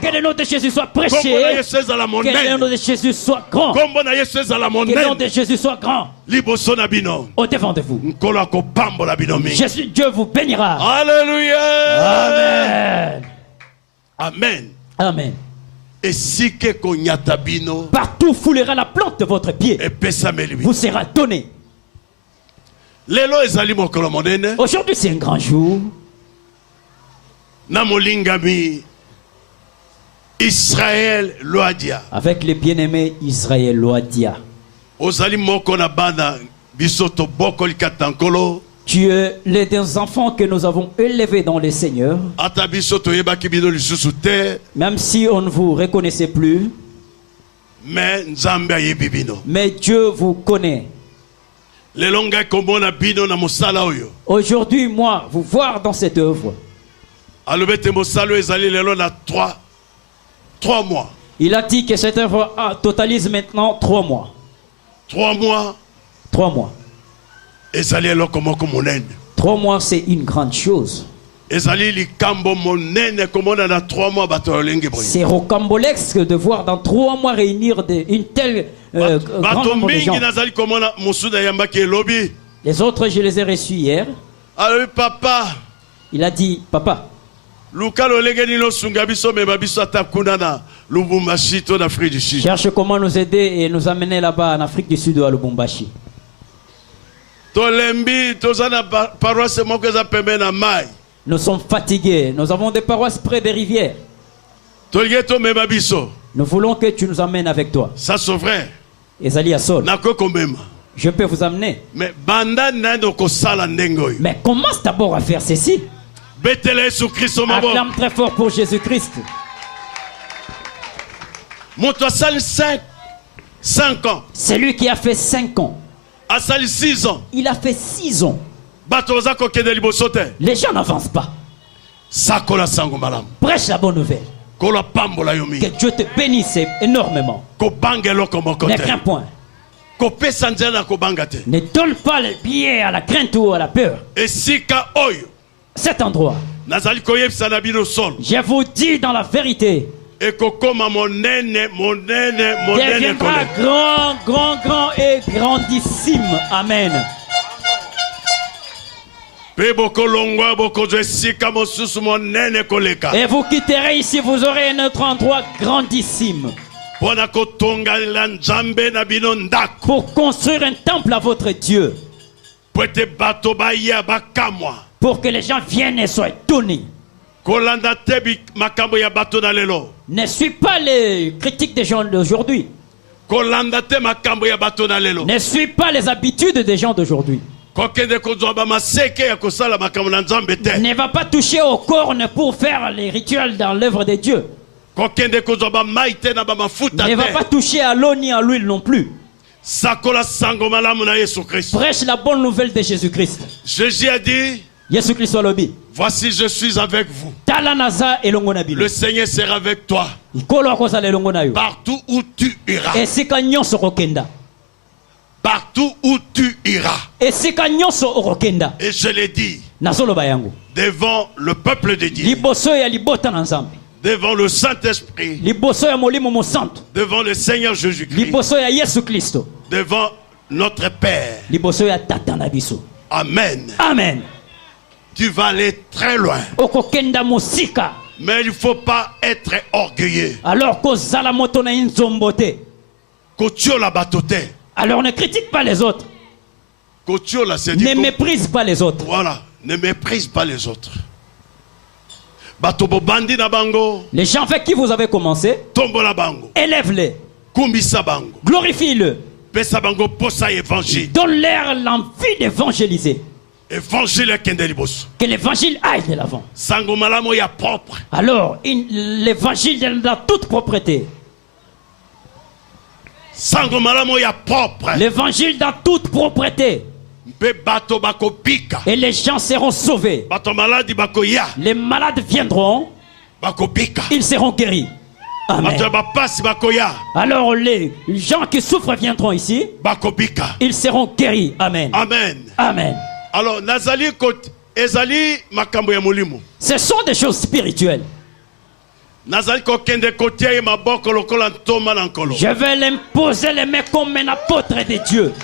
que le nom de Jésus soit prêché. Que le nom de Jésus soit grand. Que le nom de Jésus soit grand. Au devant de vous. Jésus, Dieu vous bénira. Alléluia. Amen. Amen. Amen. Partout foulera la plante de votre pied. Vous sera donné. Aujourd'hui c'est un grand jour. Israël Loadia. Avec les bien-aimés Israël Loadia. Tu es les deux enfants que nous avons élevés dans le Seigneur. Même si on ne vous reconnaissait plus. Mais Dieu vous connaît. Aujourd'hui, moi, vous voir dans cette œuvre. 3 mois. Il a dit que cette œuvre totalise maintenant 3 mois. 3 mois. 3 mois. 3 mois, c'est une grande chose. C'est rocambolesque de voir dans 3 mois réunir une telle grande nombre de gens. Les autres, je les ai reçus hier. Papa. Il a dit, papa. Cherche comment nous aider et nous amener là-bas en Afrique du Sud ou à Lubumbashi. Nous sommes fatigués. Nous avons des paroisses près des rivières. Nous voulons que tu nous amènes avec toi. Ça c'est vrai. Ezali à Sol. Je peux vous amener. Mais commence d'abord à faire ceci. Acclame très fort pour Jésus-Christ. 5 ans. C'est lui qui a fait 5 ans. 6 ans. Il a fait 6 ans. Les gens n'avancent pas. Prêche la bonne nouvelle. Que Dieu te bénisse énormément. Ne crains point. Ne donne pas le pied à la crainte ou à la peur. Cet endroit, je vous dis dans la vérité, deviendra grand, grand, grand et grandissime. Amen. Et vous quitterez ici, vous aurez un autre endroit grandissime. Pour construire un temple à votre Dieu. Pour que les gens viennent et soient donnés. Ne suis pas les critiques des gens d'aujourd'hui. Ne suis pas les habitudes des gens d'aujourd'hui. Ne va pas toucher aux cornes pour faire les rituels dans l'œuvre de Dieu. Ne va pas toucher à l'eau ni à l'huile non plus. Prêche la bonne nouvelle de Jésus-Christ. Jésus a dit, voici je suis avec vous. Le Seigneur sera avec toi. Partout où tu iras. Partout où tu iras. Et je l'ai dit devant le peuple de Dieu, devant le Saint-Esprit, devant le Seigneur Jésus-Christ, devant notre Père. Amen. Amen. Tu vas aller très loin. Okokenda musika. Mais il ne faut pas être orgueilleux. Alors kozala moto na inzombote. Kotiola batote. Alors ne critique pas les autres. Kotiola, c'est ne méprise pas les autres. Voilà, ne méprise pas les autres. Batobo bandi na bango. Les gens avec qui vous avez commencé, tombo la bango. Élève-les. Kumbisa bango. Glorifie-le. Pesa bango posa évangile. Donne-leur l'envie d'évangéliser. Évangile kendelibos. Que l'évangile aille de l'avant. Sango malamo ya propre. Alors, l'évangile dans toute propreté. Sango malamo ya propre. L'évangile dans toute propreté. Bato bako pika. Et les gens seront sauvés. Bato maladi bako ya. Les malades viendront. Bako pika. Ils seront guéris. Amen. Alors les gens qui souffrent viendront ici. Bako pika. Ils seront guéris. Amen. Amen. Amen. Alors nazali kot ezali makambo ya molimo. Ce sont des choses spirituelles. Je vais l'imposer les mains comme un apôtre de Dieu.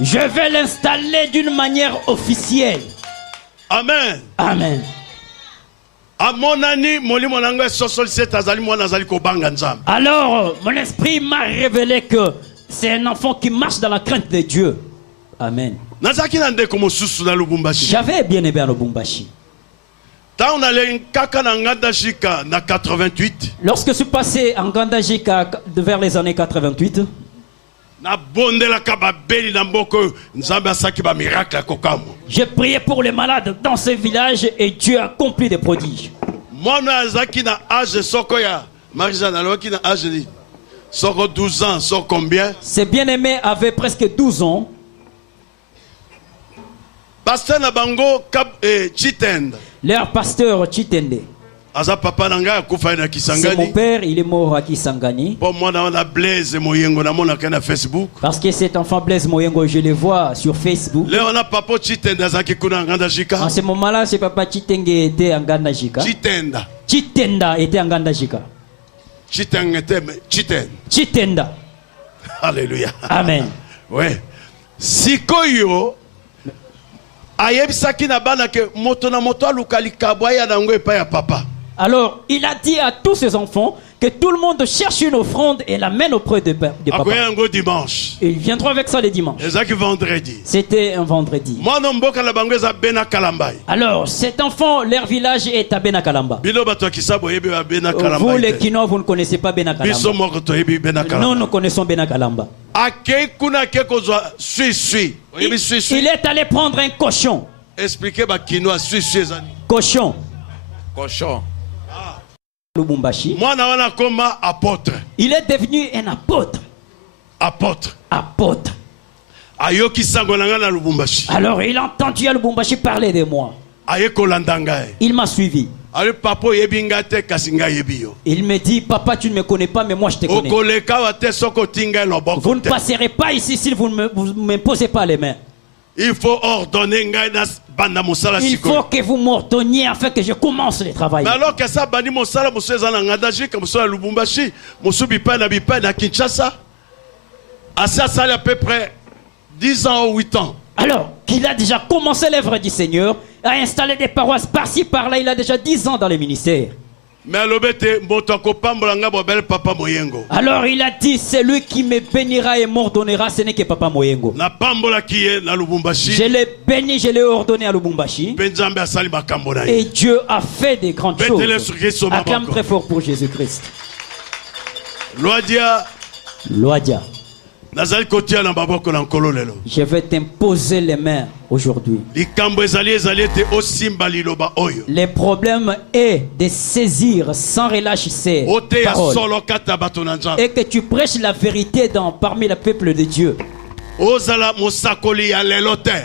Je vais l'installer d'une manière officielle. Amen. Amen. Alors, mon esprit m'a révélé que c'est un enfant qui marche dans la crainte de Dieu. Amen. J'avais bien aimé à Lubumbashi. Lorsque je suis passé en Ngandajika vers les années 88, j'ai prié pour les malades dans ce village et Dieu a accompli des prodiges. Ces bien-aimés avaient presque 12 ans. Leur pasteur Chitende. C'est mon père, il est mort à Kisangani. Parce que cet enfant Blaise Moyengo, je le vois sur Facebook. En ce moment-là, ce papa Chitenge était en Gandajika. Chitenda était en Gandajika. Chitenda. Alléluia. Amen. Ouais. Sikoyo. Alors, il a dit à tous ses enfants que tout le monde cherche une offrande et l'amène auprès de papa. Et ils viendront avec ça les dimanches. C'était un vendredi. Alors, cet enfant, leur village est à Benakalamba. Vous, les Kinois, vous ne connaissez pas Benakalamba. Nous, nous connaissons Benakalamba. Il est allé prendre un cochon. Expliquez cochon. Cochon. Lubumbashi. Apôtre. Il est devenu un apôtre. Apôtre. Apôtre. Alors il a entendu à Lubumbashi parler de moi. Il m'a suivi. Il me dit, papa, tu ne me connais pas, mais moi je te connais. Vous ne passerez pas ici si vous ne m'imposez pas les mains. Il faut ordonner. Il faut que vous m'ordonniez afin que je commence le travail. Mais alors que ça, bani mosala museza na Ngandajika, musala Lubumbashi, musubi pa na Kinshasa. À ça, ça à peu près 10 ans ou 8 ans. Alors qu'il a déjà commencé l'œuvre du Seigneur, a installé des paroisses par-ci par-là, il a déjà 10 ans dans le ministère. Alors il a dit, c'est lui qui me bénira et m'ordonnera, ce n'est que Papa Moyengo. Je l'ai béni, je l'ai ordonné à Lubumbashi. Et Dieu a fait des grandes choses. Acclame très fort pour Jésus-Christ. Loadia. Je vais t'imposer les mains aujourd'hui. Le problème est de saisir sans relâcher ces paroles. Et que tu prêches la vérité parmi le peuple de Dieu.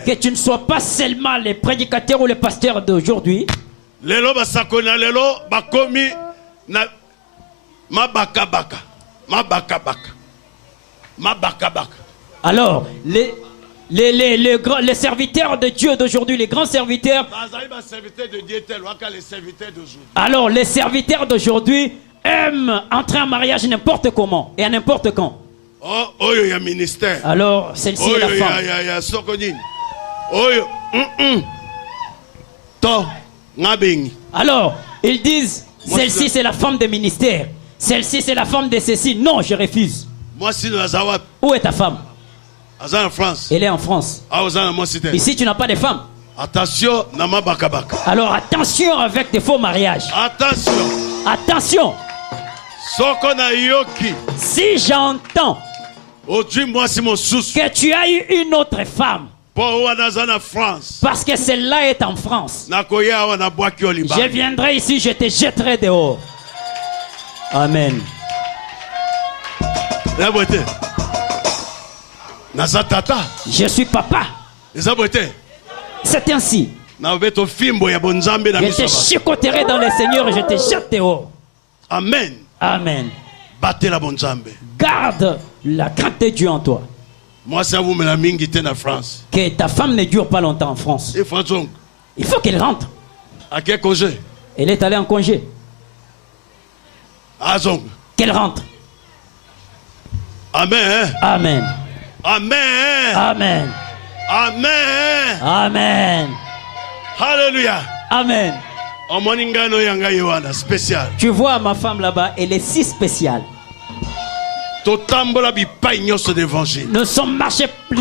Que tu ne sois pas seulement les prédicateurs ou les pasteurs d'aujourd'hui. Alors, les serviteurs de Dieu d'aujourd'hui, les grands serviteurs. Alors, les serviteurs d'aujourd'hui aiment entrer en mariage n'importe comment et à n'importe quand. Oh, il y a ministère. Alors, celle-ci est la femme. Alors, ils disent, celle-ci c'est la femme des ministères. Celle-ci c'est la femme de ceci. Non, je refuse. Où est ta femme? Elle est en France. Ici, tu n'as pas de femme. Attention, alors attention avec des faux mariages. Attention. Si j'entends que tu as eu une autre femme, parce que celle-là est en France, je viendrai ici, je te jetterai dehors. Amen. Je suis papa. C'est ainsi. Je te chicoterai dans le Seigneur et je te jette dehors. Amen. Amen. Garde la crainte de Dieu en toi. Que ta femme ne dure pas longtemps en France. Il faut qu'elle rentre. Elle est allée en congé. Qu'elle rentre. Amen. Amen. Amen. Amen. Amen. Amen. Alléluia. Amen. Spécial. Tu vois ma femme là-bas, elle est si spéciale. Nous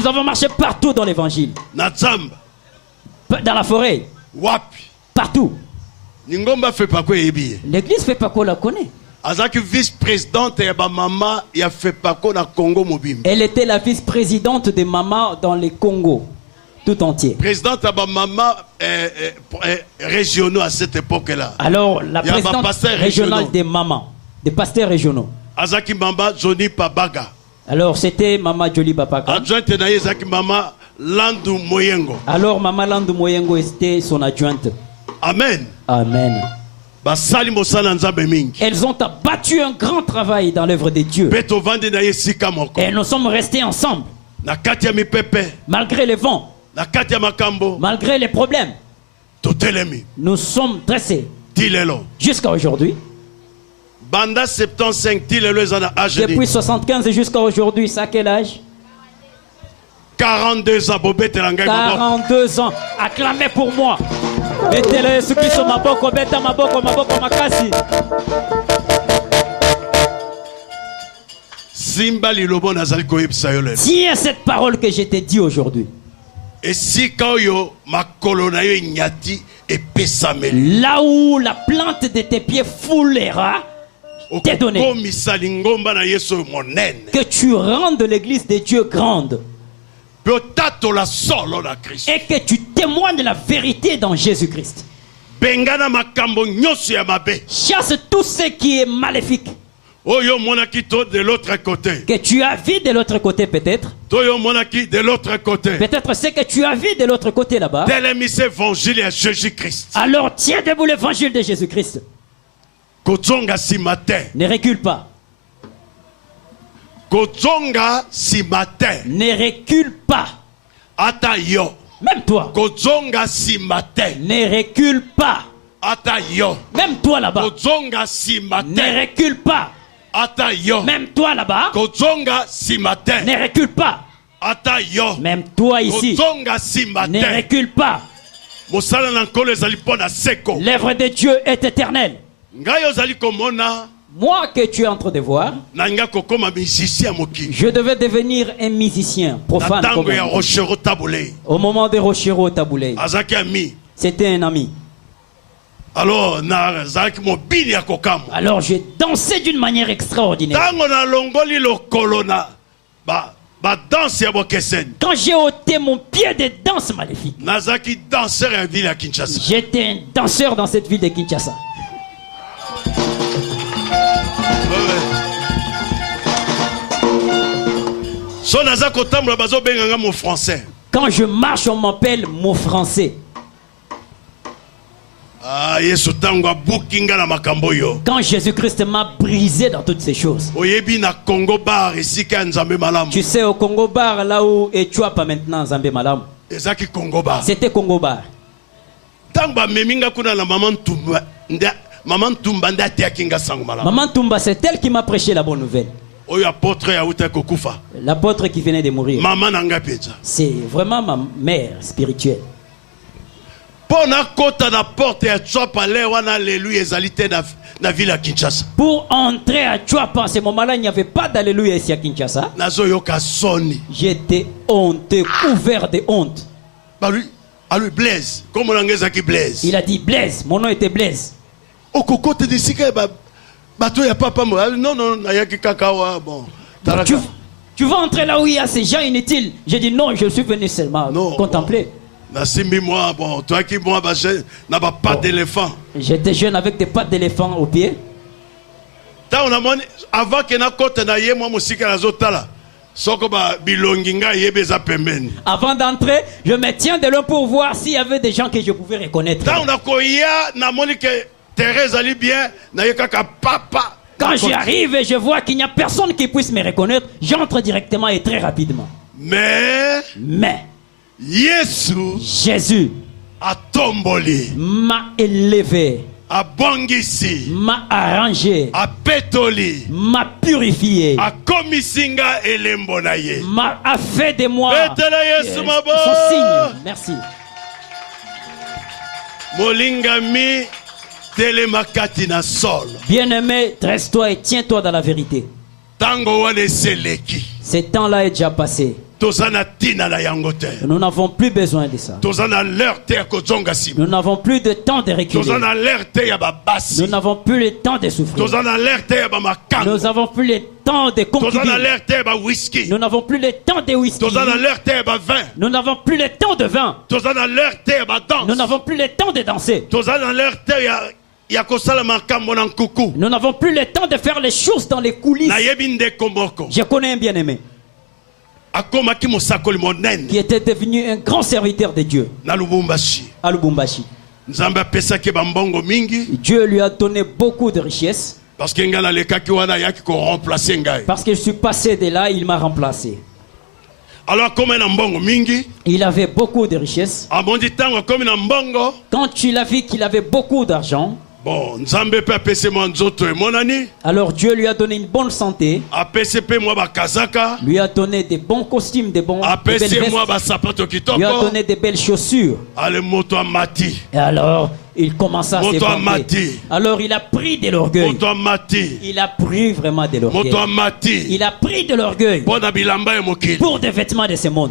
avons marché partout dans l'évangile. Dans la forêt. Partout. L'église Fepako la connaît. Elle était la vice-présidente de Maman dans le Congo tout entier. Présidente de Maman régionaux à cette époque-là. Alors la présidente régionale des mamans, des pasteurs régionaux. Azaki Mama Johnny Pabaga. Alors c'était Mama Jolie Pabaga. Adjointe naïe Zaki Mama Landu Moyengo. Alors Mama Landu Moyengo était son adjointe. Amen. Amen. Elles ont abattu un grand travail dans l'œuvre de Dieu. Et nous sommes restés ensemble. Malgré les vents. Malgré les problèmes. Nous sommes dressés. Jusqu'à aujourd'hui. Depuis 75 jusqu'à aujourd'hui, ça quel âge? 42 ans. 42 ans. Acclamez pour moi. Tiens cette parole que je t'ai dit aujourd'hui. Là où la plante de tes pieds foulera, t'est donné. Que tu rendes l'église de Dieu grande. Et que tu témoignes de la vérité dans Jésus-Christ. Chasse tout ce qui est maléfique. Que tu as vu de l'autre côté peut-être. Peut-être c'est que tu as vu de l'autre côté là-bas. Alors tiens debout l'évangile de Jésus-Christ. Ne recule pas. Ne recule pas. Même toi. Ne recule pas. Même toi là-bas. Ne recule pas. Même toi là-bas. Ne recule pas. Même toi ici. Ne recule pas. L'œuvre de Dieu est éternelle. Moi que tu es en train de voir, je devais devenir un musicien profane. Au moment de Rochero Taboulé, c'était un ami. Alors j'ai dansé d'une manière extraordinaire. Quand j'ai ôté mon pied de danse maléfique, j'étais un danseur dans cette ville de Kinshasa. Quand je marche, on m'appelle mon français. Quand Jésus-Christ m'a brisé dans toutes ces choses. Tu sais, au Congo Bar, là où et tu as pas maintenant Zambé Malam. C'était Congo Bar. Maman Tumba, c'est elle qui m'a prêché la bonne nouvelle. L'apôtre qui venait de mourir. C'est vraiment ma mère spirituelle. Pour entrer à Chouapa, à ce moment-là, il n'y avait pas d'alléluia ici à Kinshasa. J'étais honteux, couvert de honte. Blaise. Il a dit Blaise, mon nom était Blaise. Tu vas entrer là où il y a ces gens inutiles. J'ai dit non, je suis venu seulement contempler. J'étais jeune avec des pattes d'éléphant aux pieds. Avant d'entrer, je me tiens de loin pour voir s'il y avait des gens que je pouvais reconnaître. Quand j'arrive et je vois qu'il n'y a personne qui puisse me reconnaître, j'entre directement et très rapidement. Mais Jésus m'a élevé, m'a arrangé, m'a purifié, m'a fait de moi son signe. Merci. Bien-aimé, dresse-toi et tiens-toi dans la vérité. Ce temps-là est déjà passé. Nous n'avons plus besoin de ça. Nous n'avons plus de temps de reculer. Nous n'avons plus le temps de souffrir. Nous n'avons plus le temps de concubines. Nous n'avons plus le temps de whisky. Nous n'avons plus le temps de vin. Nous n'avons plus le temps de danser. Nous n'avons plus le temps de faire les choses dans les coulisses. Je connais un bien-aimé qui était devenu un grand serviteur de Dieu à Lubumbashi. Dieu lui a donné beaucoup de richesses. Parce que je suis passé de là, il m'a remplacé. Il avait beaucoup de richesses. Quand tu l'as vu qu'il avait beaucoup d'argent, alors Dieu lui a donné une bonne santé, lui a donné des bons costumes, de belles vestes, lui a donné des belles chaussures. Et alors il commença à se vanter. Alors il a pris de l'orgueil. Il a pris vraiment de l'orgueil. Il a pris de l'orgueil pour des vêtements de ce monde.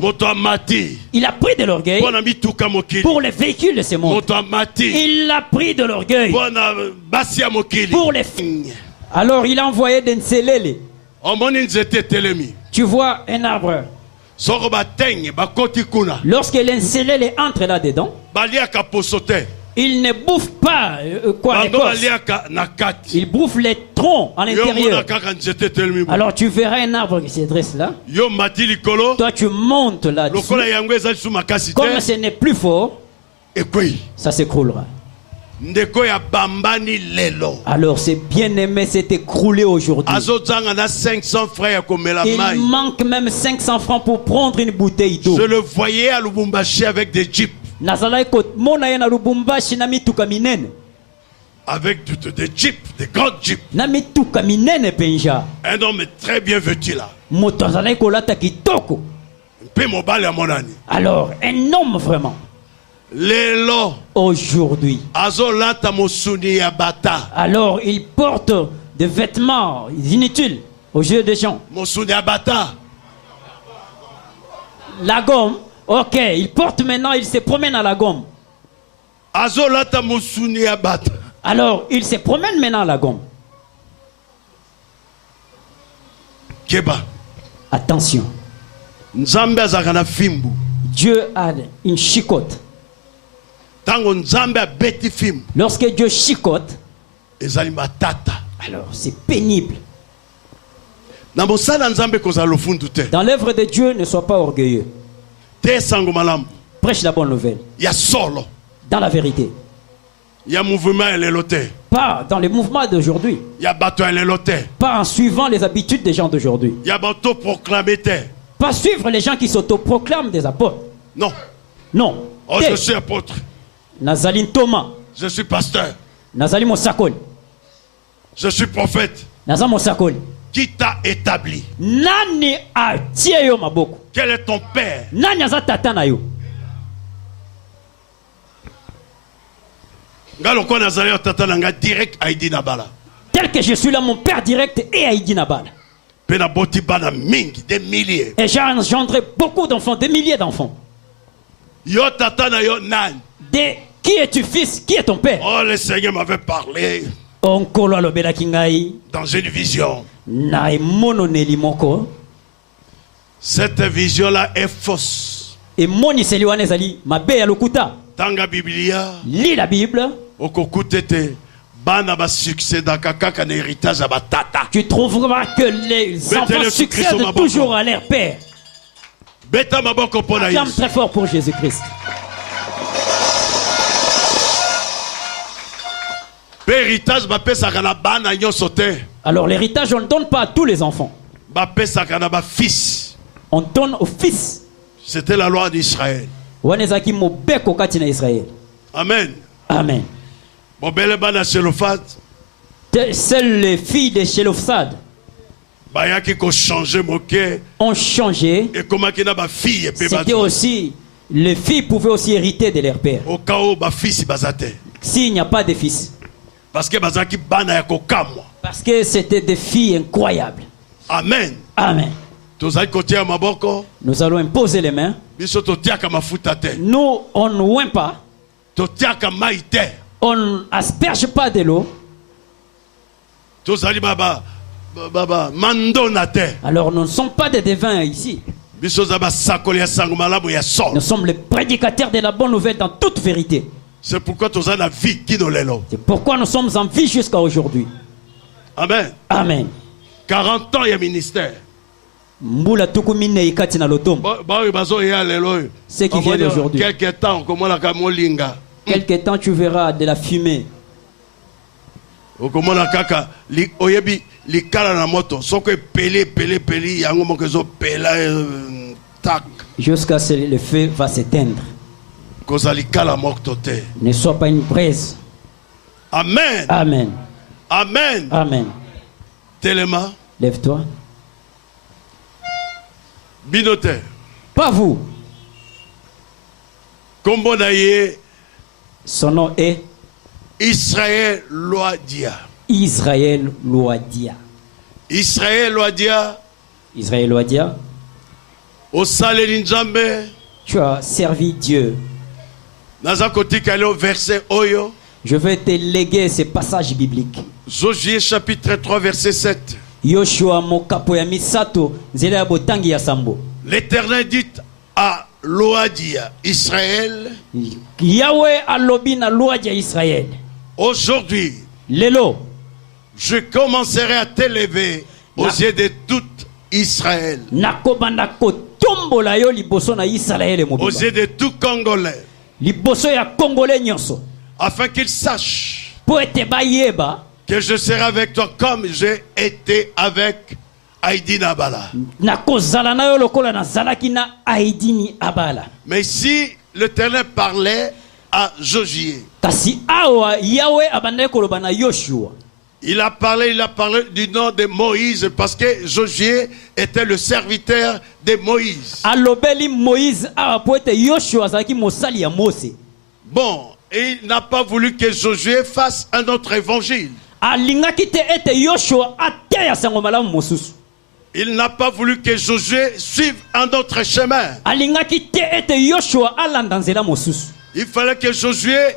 Il a pris de l'orgueil pour les véhicules de ce monde. Il a pris de l'orgueil pour les filles. Alors il a envoyé des nselele. Tu vois un arbre. Lorsque l'nselele entre là-dedans, il ne bouffe pas l'écorce. Il bouffe les troncs à l'intérieur. Alors tu verras un arbre qui se dresse là. Toi tu montes là-dessus. Comme ce n'est plus fort, ça s'écroulera. Alors c'est bien aimé, c'est écroulé aujourd'hui. Il manque même 500 francs pour prendre une bouteille d'eau. Je le voyais à Lubumbashi avec des jeeps. Avec des jeeps, des grands jeeps. Un homme très bien vêtu là. Alors, un homme vraiment. Aujourd'hui. Alors, il porte des vêtements inutiles aux yeux des gens. La gomme. Ok, il porte maintenant, il se promène à la gomme. Alors, il se promène maintenant à la gomme. Attention. Dieu a une chicotte. Lorsque Dieu chicote, alors c'est pénible. Dans l'œuvre de Dieu, ne sois pas orgueilleux. Prêche la bonne nouvelle. Dans la vérité. Pas dans les mouvements d'aujourd'hui. Pas en suivant les habitudes des gens d'aujourd'hui. Pas suivre les gens qui s'autoproclament des apôtres. Non. Non. Oh, je suis apôtre. Nazaline Thomas. Je suis pasteur. Nazaline Mosakol. Je suis prophète. Nazam Mosakol. Qui t'a établi? Nani atie yo maboko? Quel est ton père? Nani aza tata na yo? Direct Aïdi Nabala. Tel que je suis là, mon père direct est Aïdi Nabala. Des milliers. Et j'ai engendré beaucoup d'enfants, des milliers d'enfants. Yo tata na yo nan. Qui es-tu fils? Qui est ton père? Oh, le Seigneur m'avait parlé. Onkolo alobela kingai. Dans une vision. Na emono nelimoko. Cette vision-là est fausse. Et moni seliwane zali mabe ya lokuta. Tanga Biblia. Lis la Bible. Okokutete. Bana ba succéda kaka na héritage à batata. Tu trouveras que les enfants succèdent toujours à leur père. Acclame très fort pour Jésus-Christ. Alors l'héritage, on ne donne pas à tous les enfants. On donne aux fils. C'était la loi d'Israël. Amen. Amen. Seules les filles de Shelophsad ont changé. C'était aussi, les filles pouvaient aussi hériter de leur père. S'il n'y a pas de fils. Parce que c'était des filles incroyables. Amen. Amen. Nous allons imposer les mains. Nous, on ne oint pas. On n'asperge pas de l'eau. Alors nous ne sommes pas des devins ici. Nous sommes les prédicateurs de la bonne nouvelle dans toute vérité. C'est pourquoi nous sommes en vie jusqu'à aujourd'hui. Amen. Amen. 40 ans il y a ministère. Ce qui vient d'aujourd'hui. Quelque temps tu verras de la fumée. Jusqu'à ce que le feu va s'éteindre. Ne sois pas une braise. Amen. Amen. Amen. Amen. Téléma. Lève-toi. Binote. Pas vous. Kombonaye. Son nom est Israël Loadia. Israël Loadia. Israël Loadia. Israël Loadia. Au Salé Nzambe. Tu as servi Dieu. Verset Oyo. Je vais te léguer ces passages bibliques. Josué chapitre 3 verset 7. Yoshua mokapo ya misato nzela ya botangi ya sambo. L'Éternel dit à Loadia, Israël. Yahweh alobi na Loadia Israël. Aujourd'hui, lelo, je commencerai à t'élever aux yeux de tout Israël. Nakobanda kotombola yo liboso na Israël mobimba. Aux yeux de tout Congolais. Liboso ya Congolais nyonso. Afin qu'ils sachent que je serai avec toi comme j'ai été avec Aïdi Nabala. Mais si l'Éternel parlait à Josué, il a parlé du nom de Moïse parce que Josué était le serviteur de Moïse. Bon, et il n'a pas voulu que Josué fasse un autre évangile. Il n'a pas voulu que Josué suive un autre chemin. Il fallait que Josué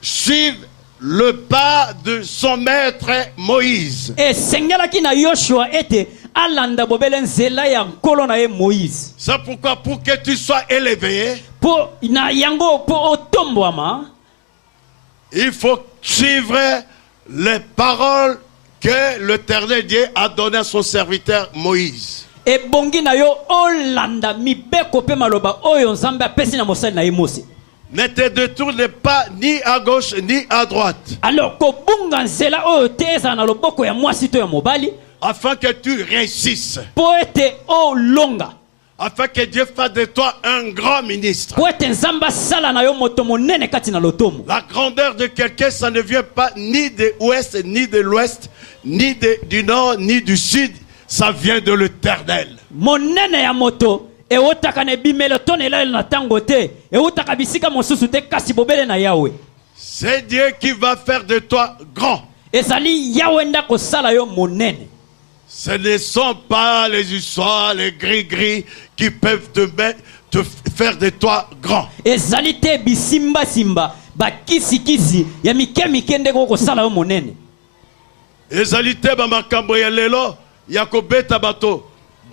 suive le pas de son maître Moïse. C'est pourquoi pour que tu sois élevé, il faut suivre les paroles que l'Éternel Dieu a données à son serviteur Moïse. Ne te détourne pas ni à gauche ni à droite. Afin que tu réussisses. Afin que Dieu fasse de toi un grand ministre. La grandeur de quelqu'un, ça ne vient pas ni de l'ouest, ni de l'ouest, ni du nord, ni du sud. Ça vient de l'Éternel. C'est Dieu qui va faire de toi grand. Ce ne sont pas les histoires, les gris-gris qui peuvent te faire de toi grand. Ezalité ba makambo ya lelo ya kobeta bato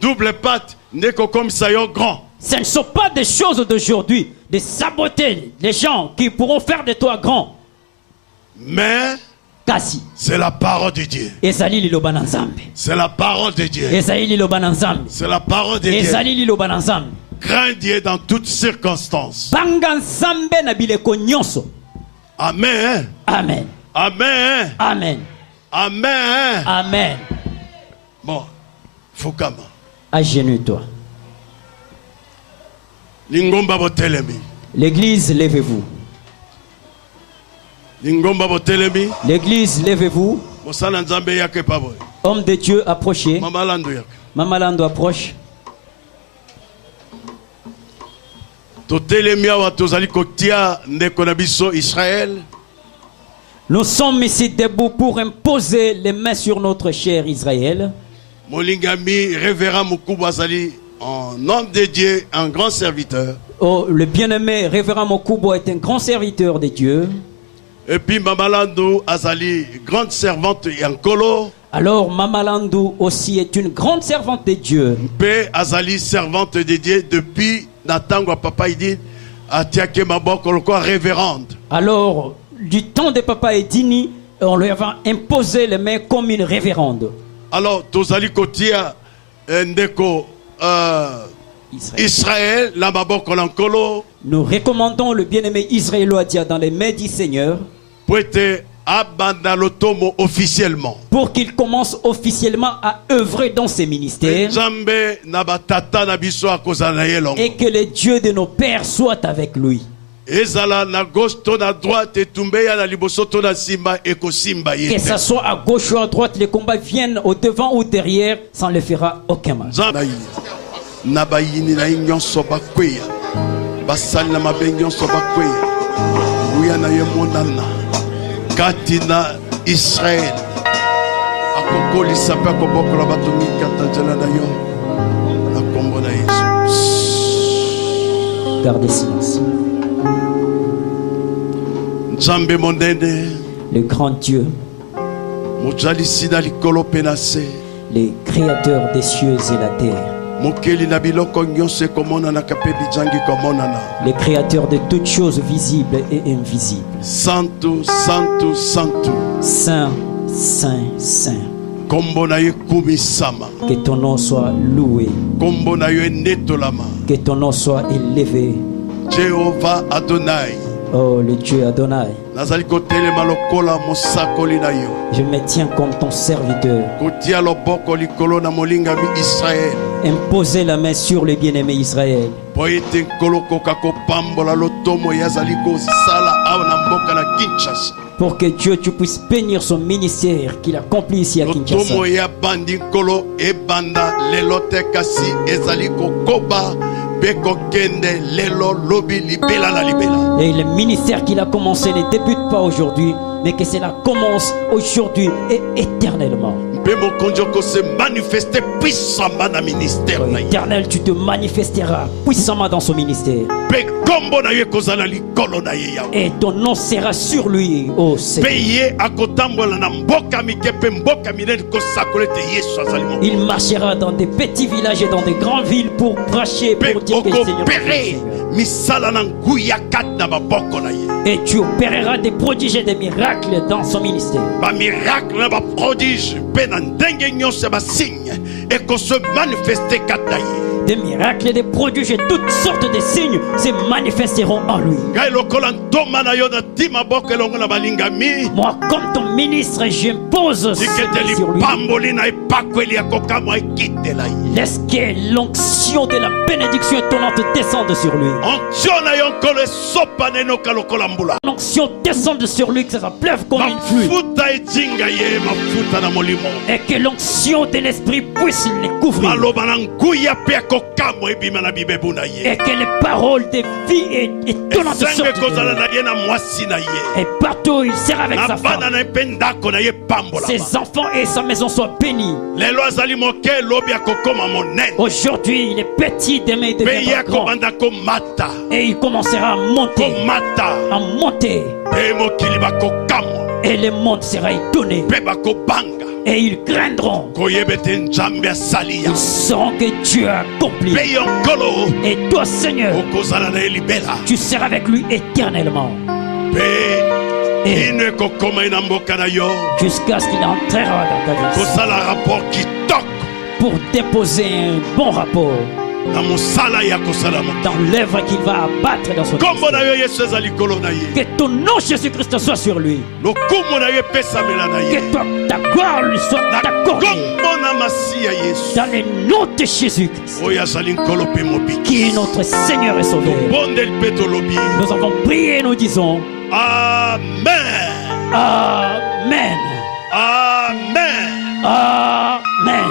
double patte ndeko comme ça yo grand. Ce ne sont pas des choses d'aujourd'hui de saboter les gens qui pourront faire de toi grand. Mais c'est la parole de Dieu. C'est la parole de Dieu. C'est la parole de Dieu. Crains Dieu dans toutes circonstances. Amen. Amen. Amen. Amen. Amen. Amen. Bon, Fukama. Agenouille-toi. L'église, levez-vous. L'église, levez-vous. Homme de Dieu, approchez. Mamalando approche. Nous sommes ici debout pour imposer les mains sur notre cher Israël. Molingami, révérend Moukouba Azali, en nom de Dieu, un grand serviteur. Oh, le bien-aimé révérend Moukouba est un grand serviteur de Dieu. Et puis Mamalandou Azali, grande servante et un colo. Alors Mamalandou aussi est une grande servante de Dieu. Mpe Azali, servante de Dieu depuis Natango Papa Idin, à Tiake Maboko, révérende. Alors, du temps de Papa Edini, on lui avait imposé les mains comme une révérende. Alors, Tozali Kotia Ndeko Israël, la Maboko Lankolo. Nous recommandons le bien-aimé Israël dans les mains du Seigneur. Officiellement. Pour qu'il commence officiellement à œuvrer dans ses ministères. Et que le Dieu de nos pères soit avec lui. Que ce soit à gauche ou à droite, les combats viennent au devant ou derrière, ça ne le fera aucun mal. Katina Israël akokoli sapa kobokola batomi katanjela na yo na kombo na Yesu. Gardez silence. Nzambe mondende, le grand Dieu, mojali sida likolo penase, les créateurs des cieux et la terre, les créateurs de toutes choses visibles et invisibles. Santo, Santo, Santo. Saint, Saint, Saint. Que ton nom soit loué. Que ton nom soit élevé. Jéhovah Adonai. Oh, le Dieu Adonai. Je me tiens comme ton serviteur. Imposez la main sur le bien-aimé Israël. Pour que Dieu, tu puisses bénir son ministère qu'il accomplit ici à Kinshasa. Et le ministère qu'il a commencé ne débute pas aujourd'hui, mais que cela commence aujourd'hui et éternellement. Éternel, tu te manifesteras puissamment dans son ministère. Et ton nom sera sur lui, ô Seigneur. Il marchera dans des petits villages et dans des grandes villes pour prêcher, pour dire que le Seigneur est et tu opéreras des prodiges et des miracles dans son ministère. des miracles et des prodiges et toutes sortes de signes se manifesteront en lui. Moi, comme ton ministre, j'impose sur lui. Laisse que l'onction de la bénédiction étonnante descende sur lui. L'onction descende sur lui, que ça pleuve comme une pluie. Et que l'onction de l'esprit puisse le couvrir. Et que les paroles de vie étonnantes sortent de lui. Et partout il sera avec sa femme. Ses enfants et sa maison soient bénis. Aujourd'hui il est petit, demain il deviendra grand. Et il commencera à monter. À monter. Et le monde sera étonné. Et ils craindront. Ils sauront que Dieu a accompli. Et toi, Seigneur, tu seras avec lui éternellement. Et jusqu'à ce qu'il entrera dans ta vie. Pour déposer un bon rapport. Dans l'œuvre qu'il va abattre dans son vie. Que ton nom Jésus-Christ soit sur lui. Que ta gloire lui soit accordée. Dans le nom de Jésus-Christ, qui est notre Seigneur et Sauveur. Nous avons prié et nous disons Amen. Amen. Amen. Amen.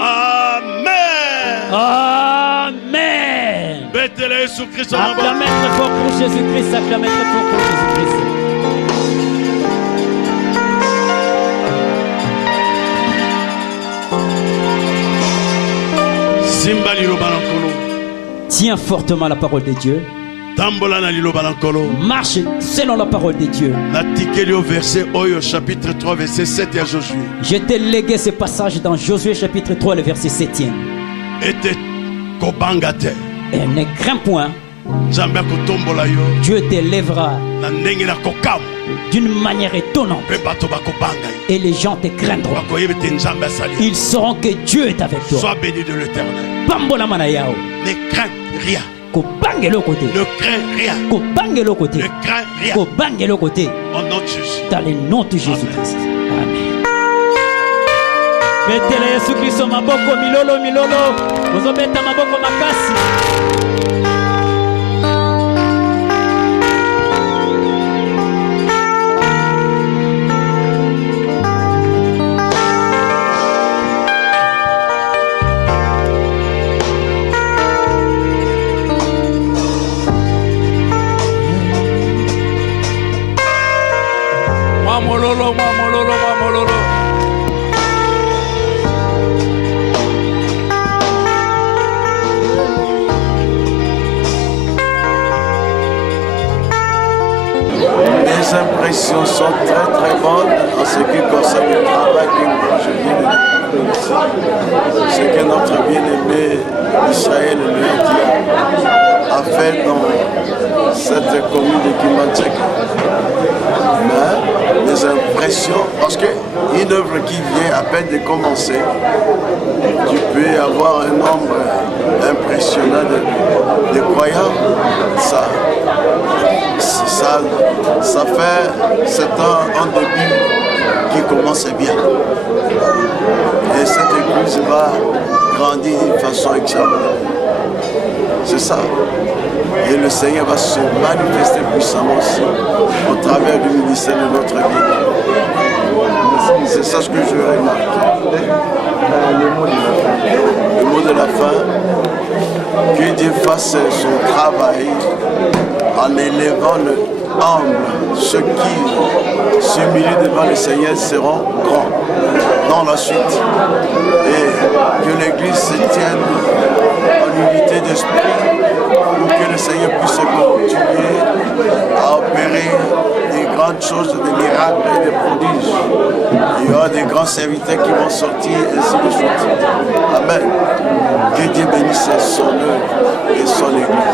Amen. Amen. Acclamez très fort pour Jésus-Christ. Acclamez très fort pour Jésus-Christ. Tiens fortement la parole de Dieu. Marche selon la parole de Dieu. Je t'ai légué ce passage dans Josué chapitre 3, le verset 7e. Et ne crains point. Dieu t'élèvera d'une manière étonnante. Et les gens te craindront. Ils sauront que Dieu est avec toi. Sois béni de l'Éternel. Ne crains rien. Ne crains rien. Ne crains rien. Au nom de Jésus. Dans le nom de Jésus-Christ. Amen. Betele Yesu Kristo maboko milolo. Ozobeta maboko makasi. Mamololo. Mes impressions sont très bonnes en ce qui concerne le travail que je viens de faire. Ce que notre bien-aimé Israël a fait dans cette commune de Kimantsaka. Mais mes impressions, parce qu'une œuvre qui vient à peine de commencer, tu peux avoir un nombre impressionnant de croyants. Ça fait 7 ans en début qui commence bien. Et cette église va grandir d'une façon extraordinaire. C'est ça. Et le Seigneur va se manifester puissamment aussi au travers du ministère de notre vie. C'est ça ce que je remarque. Le mot de la fin, que Dieu fasse son travail en élevant le humble. Ceux qui s'humilient devant le Seigneur seront grands dans la suite. Et que l'Église se tienne en unité d'esprit pour que le Seigneur puisse continuer à opérer des grandes choses, des miracles et des prodiges. Il y aura des grands serviteurs qui vont sortir, ainsi de suite. Amen. Que Dieu bénisse son œuvre et son Église.